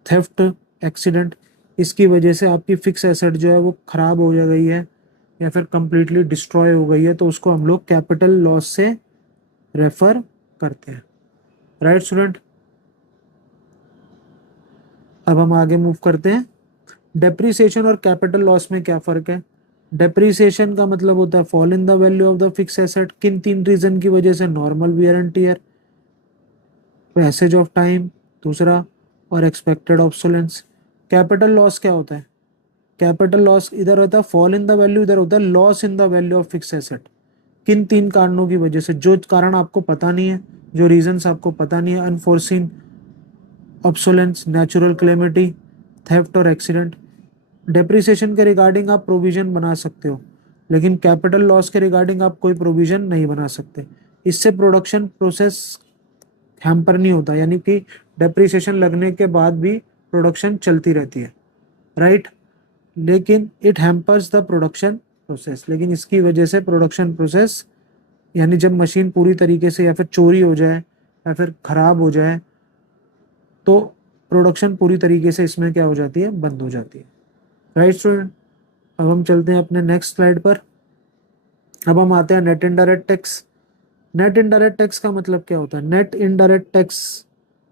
थेफ्ट, एक्सीडेंट, इसकी वजह से आपकी फिक्स एसेट जो है वो खराब हो जा गई है या फिर कंप्लीटली डिस्ट्रॉय हो गई है, तो उसको हम लोग कैपिटल लॉस से रेफर करते हैं, राइट स्टूडेंट। अब हम आगे मूव करते हैं। डेप्रीसिएशन और कैपिटल लॉस में क्या फर्क है। डेप्रीसिएशन का मतलब होता है fall in the value of the fix asset, किन तीन रीजन की वजह से, normal wear and tear, passage of time दूसरा, और एक्सपेक्टेड ऑब्सोलेंस। कैपिटल लॉस क्या होता है, कैपिटल लॉस इधर होता है फॉल इन द वैल्यू, इधर होता है loss in the value of fix asset. किन तीन कारणों की वजह से, जो कारण आपको पता नहीं है, जो रीजंस आपको पता नहीं है, unforeseen obsolescence, natural calamity, theft और एक्सीडेंट। डेप्रिसिएशन के रिगार्डिंग आप प्रोविजन बना सकते हो, लेकिन कैपिटल लॉस के रिगार्डिंग आप कोई प्रोविजन नहीं बना सकते। इससे प्रोडक्शन प्रोसेस हैम्पर नहीं होता, यानी कि डेप्रिसिएशन लगने के बाद भी प्रोडक्शन चलती रहती है, राइट। लेकिन it hampers the production process, लेकिन इसकी वजह से प्रोडक्शन प्रोसेस, यानी जब मशीन पूरी तरीके से या फिर चोरी हो जाए या फिर खराब हो जाए तो प्रोडक्शन पूरी तरीके से इसमें क्या हो जाती है, बंद हो जाती है, राइट स्टूडेंट। अब हम चलते हैं अपने नेक्स्ट स्लाइड पर। अब हम आते हैं net indirect tax. Net indirect tax का मतलब क्या होता है? नेट इनडायरेक्ट टैक्स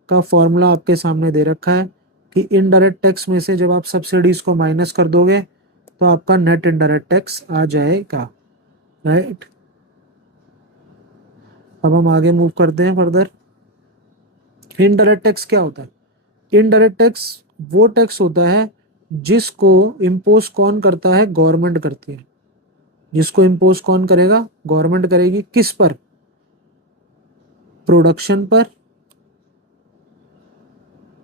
का फॉर्मूला आपके सामने दे रखा है कि इनडायरेक्ट टैक्स में से जब आप सब्सिडीज को माइनस कर दोगे तो आपका नेट इनडायरेक्ट टैक्स आ जाएगा, राइट। अब हम आगे मूव करते हैं फर्दर। इनडायरेक्ट टैक्स क्या होता है? इनडायरेक्ट टैक्स वो टैक्स होता है जिसको इम्पोज कौन करता है? गवर्नमेंट करती है। जिसको इम्पोज कौन करेगा? गवर्नमेंट करेगी। किस पर? प्रोडक्शन पर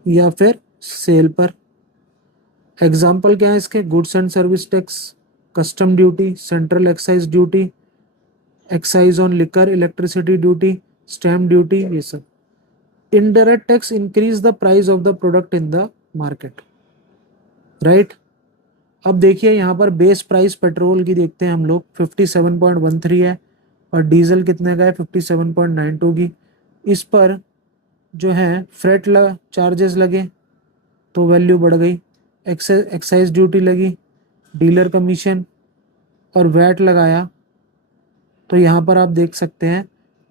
या फिर सेल पर। एग्जाम्पल क्या है इसके? Goods and service tax, custom duty, central excise duty, excise on liquor, electricity duty, stamp duty, ये सब। Indirect tax increase the price of the product in the market, right. अब देखिए यहाँ पर बेस प्राइस पेट्रोल की देखते हैं हम लोग 57.13 है और डीजल कितने का है? 57.92 की। इस पर जो है फ्रेट चार्जेस लगे तो वैल्यू बढ़ गई, एक्साइज ड्यूटी लगी, डीलर कमीशन और वैट लगाया तो यहाँ पर आप देख सकते हैं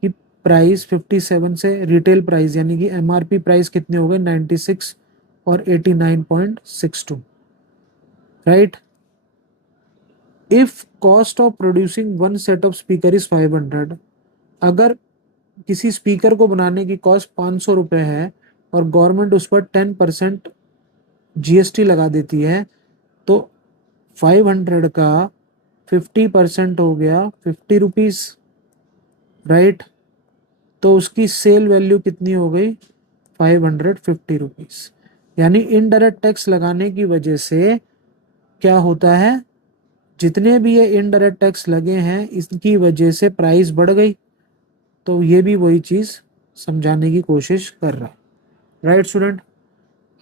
कि प्राइस 57 से रिटेल प्राइस यानी कि एमआरपी प्राइस कितने हो गए? 96 और 89.62, right. If cost of producing one set of speaker is 500, अगर किसी स्पीकर को बनाने की कॉस्ट 500 रुपये है और गवर्नमेंट उस पर 10% जीएसटी लगा देती है तो 500 का 50% हो गया 50 रुपीज, राइट। तो उसकी सेल वैल्यू कितनी हो गई? 550 रुपीज। यानी इनडायरेक्ट टैक्स लगाने की वजह से क्या होता है? जितने भी ये इनडायरेक्ट टैक्स लगे हैं इसकी वजह से प्राइस बढ़ गई। तो ये भी वही चीज समझाने की कोशिश कर रहा है, राइट स्टूडेंट।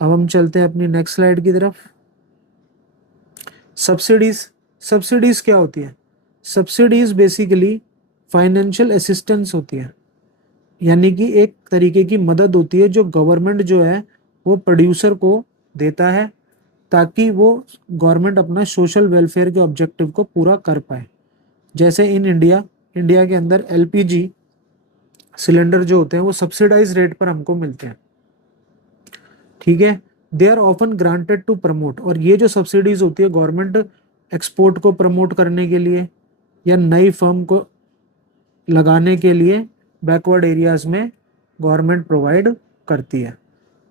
अब हम चलते हैं अपनी नेक्स्ट स्लाइड की तरफ। सब्सिडीज। सब्सिडीज क्या होती है? सब्सिडीज बेसिकली फाइनेंशियल असिस्टेंस होती है, यानी कि एक तरीके की मदद होती है जो गवर्नमेंट जो है वो प्रोड्यूसर को देता है ताकि वो गवर्नमेंट अपना सोशल वेलफेयर के ऑब्जेक्टिव को पूरा कर पाए। जैसे इन इंडिया के अंदर एलपीजी सिलेंडर जो होते हैं वो सब्सिडाइज रेट पर हमको मिलते हैं, ठीक है। They are often granted to promote, और ये जो सब्सिडीज होती है गवर्नमेंट एक्सपोर्ट को प्रमोट करने के लिए या नई फर्म को लगाने के लिए बैकवर्ड एरियाज में गवर्नमेंट प्रोवाइड करती है।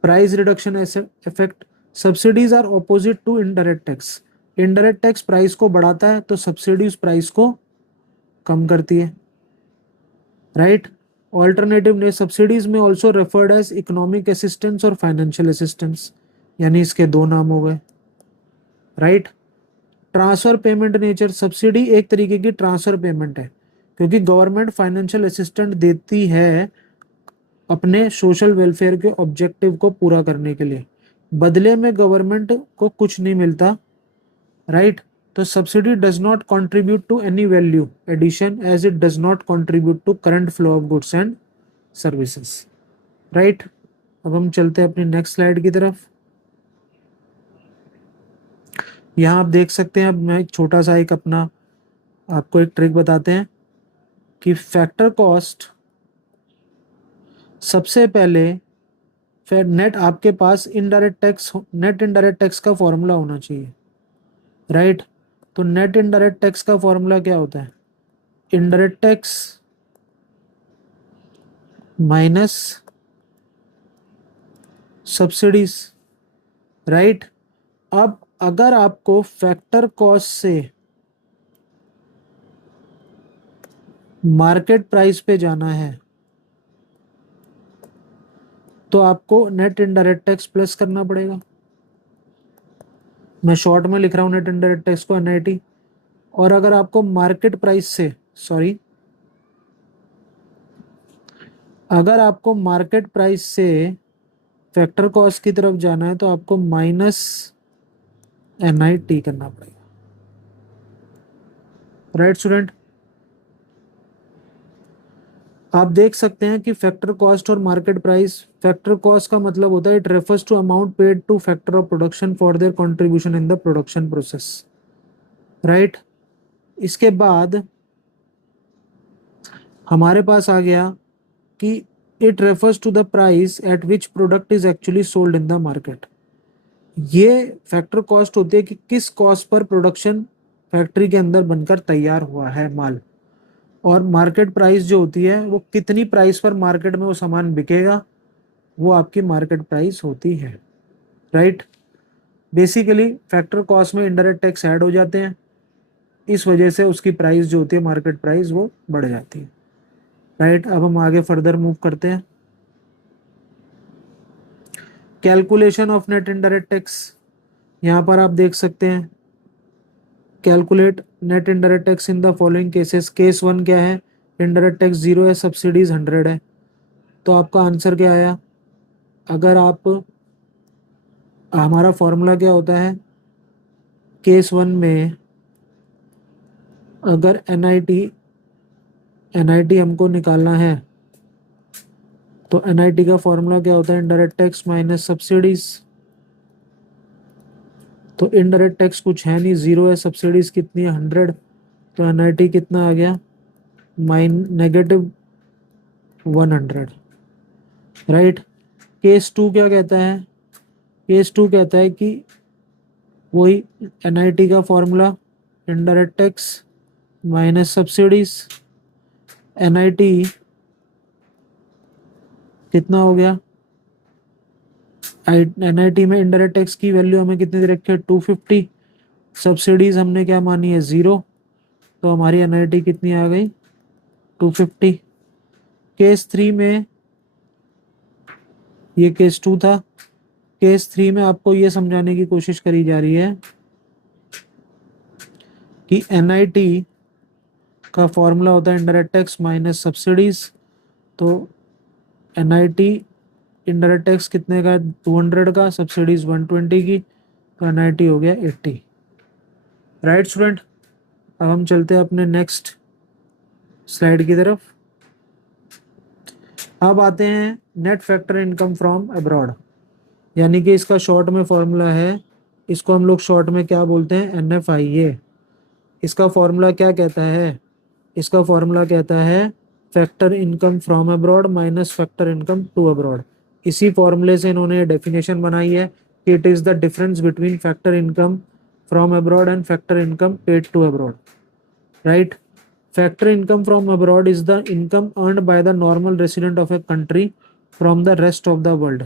Price reduction effect. Subsidies are opposite to indirect tax. Indirect tax price को बढ़ाता है तो सब्सिडीज प्राइस को कम करती है, राइट। ऑल्टरनेटिव ने सब्सिडीज में also referred as economic assistance और फाइनेंशियल असिस्टेंस, यानी इसके दो नाम हो गए, right. Transfer payment nature. Subsidy एक तरीके की ट्रांसफर पेमेंट है क्योंकि गवर्नमेंट फाइनेंशियल असिस्टेंट देती है अपने सोशल वेलफेयर के ऑब्जेक्टिव को पूरा करने के लिए, बदले में गवर्नमेंट को कुछ नहीं मिलता, राइट। तो subsidy does not contribute to any value addition as it does not contribute to current flow of goods and services, right. अब हम चलते हैं अपनी नेक्स्ट स्लाइड की तरफ। यहाँ आप देख सकते हैं, अब मैं एक छोटा सा एक अपना आपको एक ट्रिक बताते हैं कि फैक्टर कॉस्ट सबसे पहले फिर नेट आपके पास indirect tax, net indirect tax का फॉर्मूला होना चाहिए, राइट। तो नेट इनडायरेक्ट टैक्स का फॉर्मूला क्या होता है? Indirect tax minus subsidies, right. अब अगर आपको फैक्टर कॉस्ट से मार्केट प्राइस पे जाना है तो आपको नेट इनडायरेक्ट टैक्स प्लस करना पड़ेगा। मैं शॉर्ट में लिख रहा हूं नेट इनडायरेक्ट टैक्स को, एनआईटी। और अगर आपको मार्केट प्राइस से, सॉरी, अगर आपको मार्केट प्राइस से फैक्टर कॉस्ट की तरफ जाना है तो आपको माइनस NIT करना पड़ेगा, राइट स्टूडेंट। आप देख सकते हैं कि फैक्टर कॉस्ट और मार्केट प्राइस, फैक्टर कॉस्ट का मतलब होता है it refers to amount paid to factor of production for their contribution in the production process, right. इसके बाद हमारे पास आ गया कि it refers to the price at which product is actually sold in the market. ये फैक्टर कॉस्ट होती है कि किस कॉस्ट पर प्रोडक्शन फैक्ट्री के अंदर बनकर तैयार हुआ है माल, और मार्केट प्राइस जो होती है वो कितनी प्राइस पर मार्केट में वो सामान बिकेगा, वो आपकी मार्केट प्राइस होती है, राइट। बेसिकली फैक्टर कॉस्ट में इनडायरेक्ट टैक्स ऐड हो जाते हैं, इस वजह से उसकी प्राइस जो होती है मार्केट प्राइस वो बढ़ जाती है, राइट। अब हम आगे फर्दर मूव करते हैं। Calculation of net indirect tax, यहाँ पर आप देख सकते हैं calculate net indirect tax in the following cases. Case 1 क्या है, इनडायरेक्ट टैक्स 0 है, सब्सिडीज 100 है, तो आपका आंसर क्या आया। अगर आप, हमारा फॉर्मूला क्या होता है केस 1 में, अगर NIT हमको निकालना है तो NIT का फॉर्मूला क्या होता है, इनडायरेक्ट टैक्स माइनस सब्सिडीज। तो इनडायरेक्ट टैक्स कुछ है नहीं, 0 है, सब्सिडीज कितनी है 100, तो NIT कितना आ गया, -100, राइट। केस 2 क्या कहता है, केस 2 कहता है कि वही NIT का formula indirect tax minus subsidies. NIT कितना हो गया, NIT में इनडायरेक्ट टैक्स की वैल्यू हमें कितनी दे रखी है 250, सब्सिडीज हमने क्या मानी है 0, तो हमारी NIT कितनी आ गई 250। केस 3 में, ये केस 2 था, केस 3 में आपको ये समझाने की कोशिश करी जा रही है कि NIT का फॉर्मूला होता है इनडायरेक्ट टैक्स माइनस सब्सिडीज। तो NIT इनडायरेक्ट टैक्स कितने का, 200 का, सब्सिडीज 120 की, तो NIT हो गया 80, राइट स्टूडेंट। अब हम चलते हैं अपने नेक्स्ट स्लाइड की तरफ। अब आते हैं net factor income from abroad, यानी कि इसका शॉर्ट में फॉर्मूला है, इसको हम लोग शॉर्ट में क्या बोलते हैं, NFIA। इसका फॉर्मूला क्या कहता है, इसका फॉर्मूला कहता है factor income from abroad minus factor income to abroad. इसी फॉर्मूले से इन्होंने डेफिनेशन बनाई है कि it is the difference between factor income from abroad and factor income paid to abroad, right. Factor income from abroad is the income earned by the normal resident of a country from the rest of the world.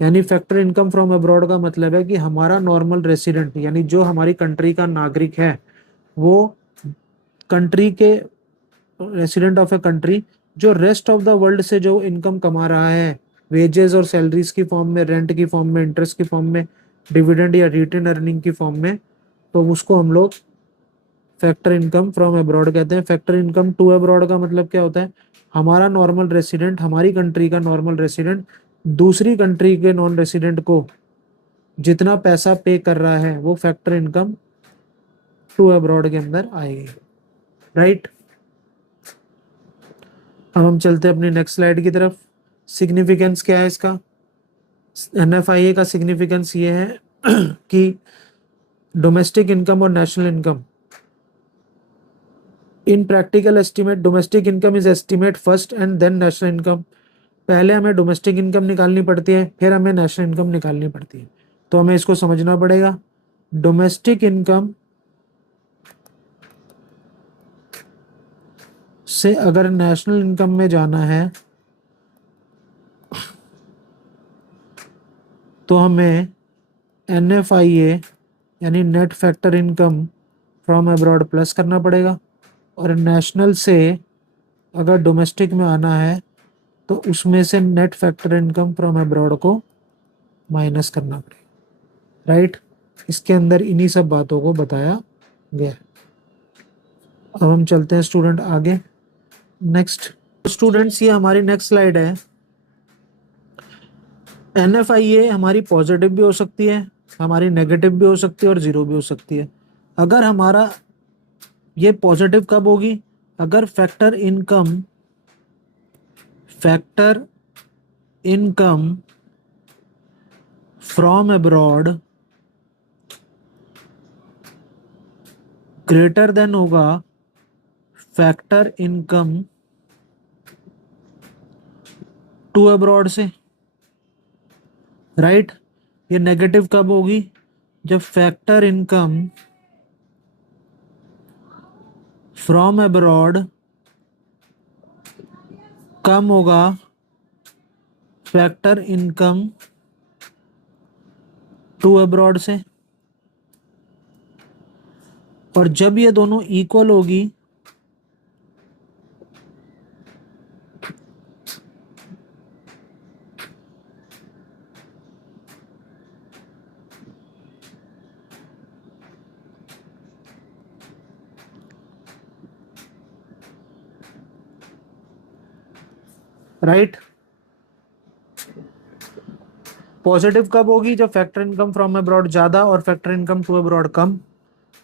यानी फैक्टर इनकम फ्रॉम अब्रॉड का मतलब है कि हमारा नॉर्मल रेसिडेंट, यानी जो हमारी कंट्री का नागरिक है, वो कंट्री के रेसिडेंट ऑफ ए कंट्री जो रेस्ट ऑफ द वर्ल्ड से जो इनकम कमा रहा है, वेजेस और सैलरीज की फॉर्म में, रेंट की फॉर्म में, इंटरेस्ट की फॉर्म में, डिविडेंड या रिटेन अर्निंग की फॉर्म में, तो उसको हम लोग फैक्टर इनकम फ्रॉम अब्रॉड कहते हैं। फैक्टर इनकम टू अब्रॉड का मतलब क्या होता है, हमारा नॉर्मल रेसिडेंट, हमारी कंट्री का नॉर्मल रेसिडेंट दूसरी कंट्री के नॉन रेसिडेंट को जितना पैसा पे कर रहा है वो फैक्टर इनकम टू अब्रॉड के अंदर आएगी, राइट। अब हम चलते हैं अपनी नेक्स्ट स्लाइड की तरफ। सिग्निफिकेंस क्या है इसका, NFIA का सिग्निफिकेंस ये है कि डोमेस्टिक इनकम और national income, in practical estimate domestic income is estimate first and then national income. पहले हमें डोमेस्टिक इनकम निकालनी पड़ती है, फिर हमें नेशनल इनकम निकालनी पड़ती है, तो हमें इसको समझना पड़ेगा। डोमेस्टिक इनकम से अगर नेशनल इनकम में जाना है तो हमें NFIA यानी net factor income from abroad plus करना पड़ेगा, और नेशनल से अगर डोमेस्टिक में आना है तो उसमें से net factor income from abroad को माइनस करना पड़ेगा, राइट। इसके अंदर इन्हीं सब बातों को बताया गया है। अब हम चलते हैं स्टूडेंट आगे नेक्स्ट स्टूडेंट्स ये हमारी नेक्स्ट स्लाइड है। NFIA हमारी पॉजिटिव भी हो सकती है, हमारी नेगेटिव भी हो सकती है और जीरो भी हो सकती है। अगर हमारा ये पॉजिटिव कब होगी? अगर factor income from abroad greater than होगा फैक्टर इनकम टू अब्रॉड से, राइट। ये नेगेटिव कब होगी? जब फैक्टर इनकम फ्रॉम अब्रॉड कम होगा फैक्टर इनकम टू अब्रॉड से, और जब ये दोनों इक्वल होगी राइट। पॉजिटिव कब होगी? जब फैक्टर इनकम फ्रॉम अब्रॉड ज्यादा और फैक्टर इनकम टू अब्रॉड कम।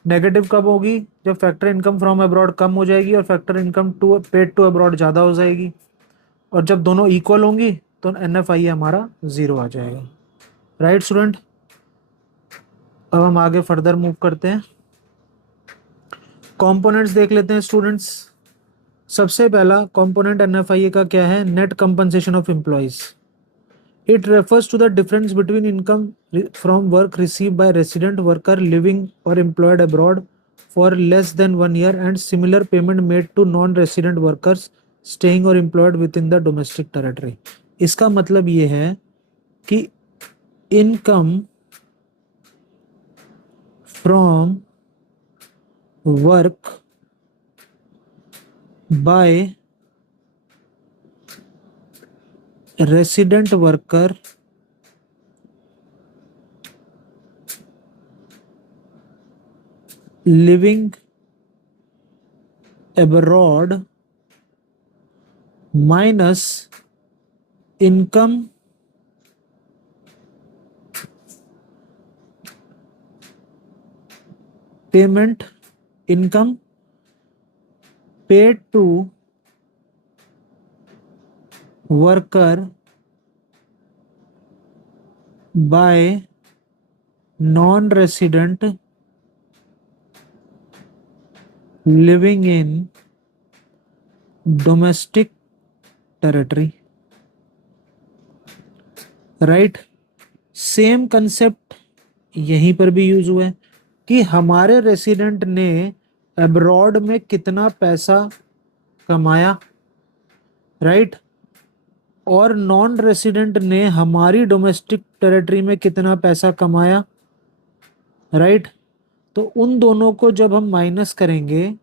नेगेटिव कब होगी? जब फैक्टर इनकम फ्रॉम अब्रॉड कम हो जाएगी और factor income to paid to abroad ज़्यादा हो जाएगी, और जब दोनों इक्वल होंगी तो NFIA हमारा जीरो आ जाएगा, राइट स्टूडेंट। अब हम आगे फर्दर मूव करते हैं, कंपोनेंट्स देख लेते हैं स्टूडेंट्स। सबसे पहला कंपोनेंट NFIA का क्या है? Net compensation of employees. It refers to the difference between income from work received by resident worker living or employed abroad for less than 1 year and similar payment made to non-resident workers staying or employed within the domestic territory. इसका मतलब ये है कि income from work by resident worker living abroad minus income paid to worker by non-resident living in domestic territory, right. Same concept यहीं पर भी यूज हुआ है कि हमारे रेसिडेंट ने अब्रॉड में कितना पैसा कमाया, राइट, और नॉन रेसिडेंट ने हमारी डोमेस्टिक टेरिटरी में कितना पैसा कमाया, राइट। तो उन दोनों को जब हम माइनस करेंगे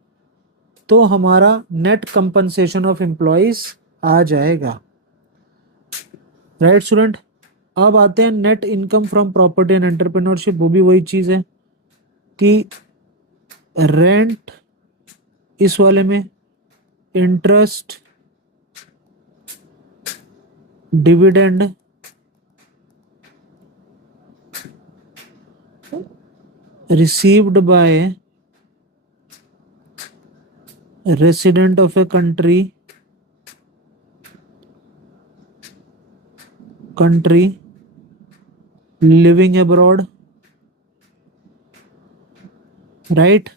तो हमारा नेट कंपनसेशन ऑफ एम्प्लॉइज आ जाएगा, राइट स्टूडेंट। अब आते हैं net income from property and entrepreneurship. वो भी वही चीज है कि रेंट इस वाले में, interest, dividend, received by resident of a country living abroad, right,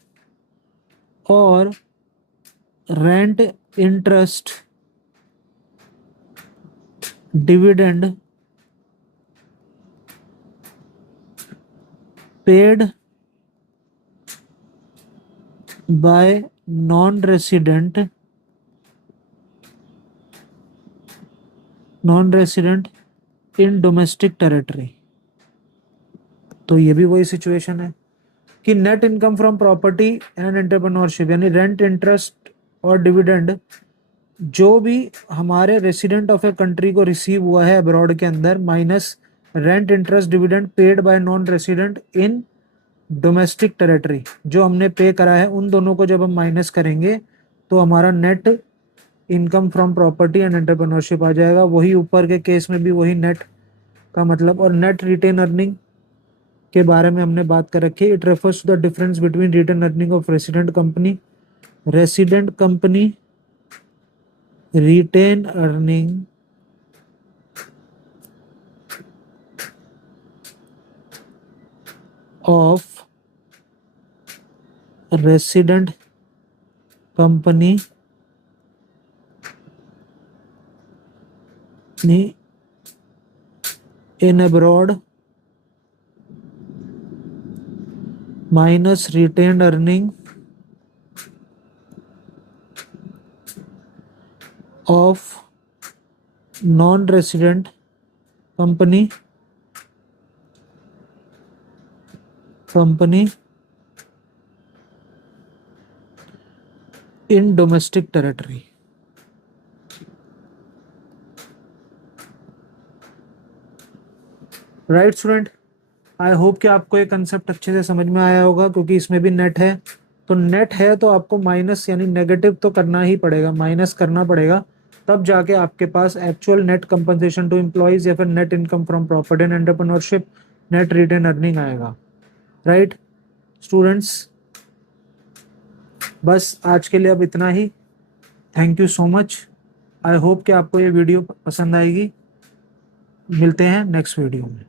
और rent, interest, dividend paid by non-resident in domestic territory. तो ये भी वही सिचुएशन है कि net income from property and entrepreneurship यानी रेंट, इंटरेस्ट और डिविडेंड जो भी हमारे रेसिडेंट ऑफ ए कंट्री को रिसीव हुआ है अब्रॉड के अंदर, minus rent, interest, dividend paid by non resident in domestic territory जो हमने पे करा है, उन दोनों को जब हम माइनस करेंगे तो हमारा net income from property and entrepreneurship आ जाएगा। वही ऊपर के केस में भी वही नेट का मतलब, और नेट रिटेन अर्निंग के बारे में हमने बात कर रखी है। It refers to the difference between retain earning of resident company retain earning of resident company in abroad minus retained earning of non-resident company in domestic territory। Right student, I hope कि आपको ये कंसेप्ट अच्छे से समझ में आया होगा, क्योंकि इसमें भी नेट है। तो नेट है तो आपको माइनस यानी नेगेटिव तो करना ही पड़ेगा, माइनस करना पड़ेगा, तब जाके आपके पास actual net compensation to employees या फिर net income from property and entrepreneurship, net retained earning आएगा। राइट स्टूडेंट्स, बस आज के लिए अब इतना ही। Thank you so much. I hope कि आपको ये वीडियो पसंद आएगी। मिलते हैं नेक्स्ट वीडियो में।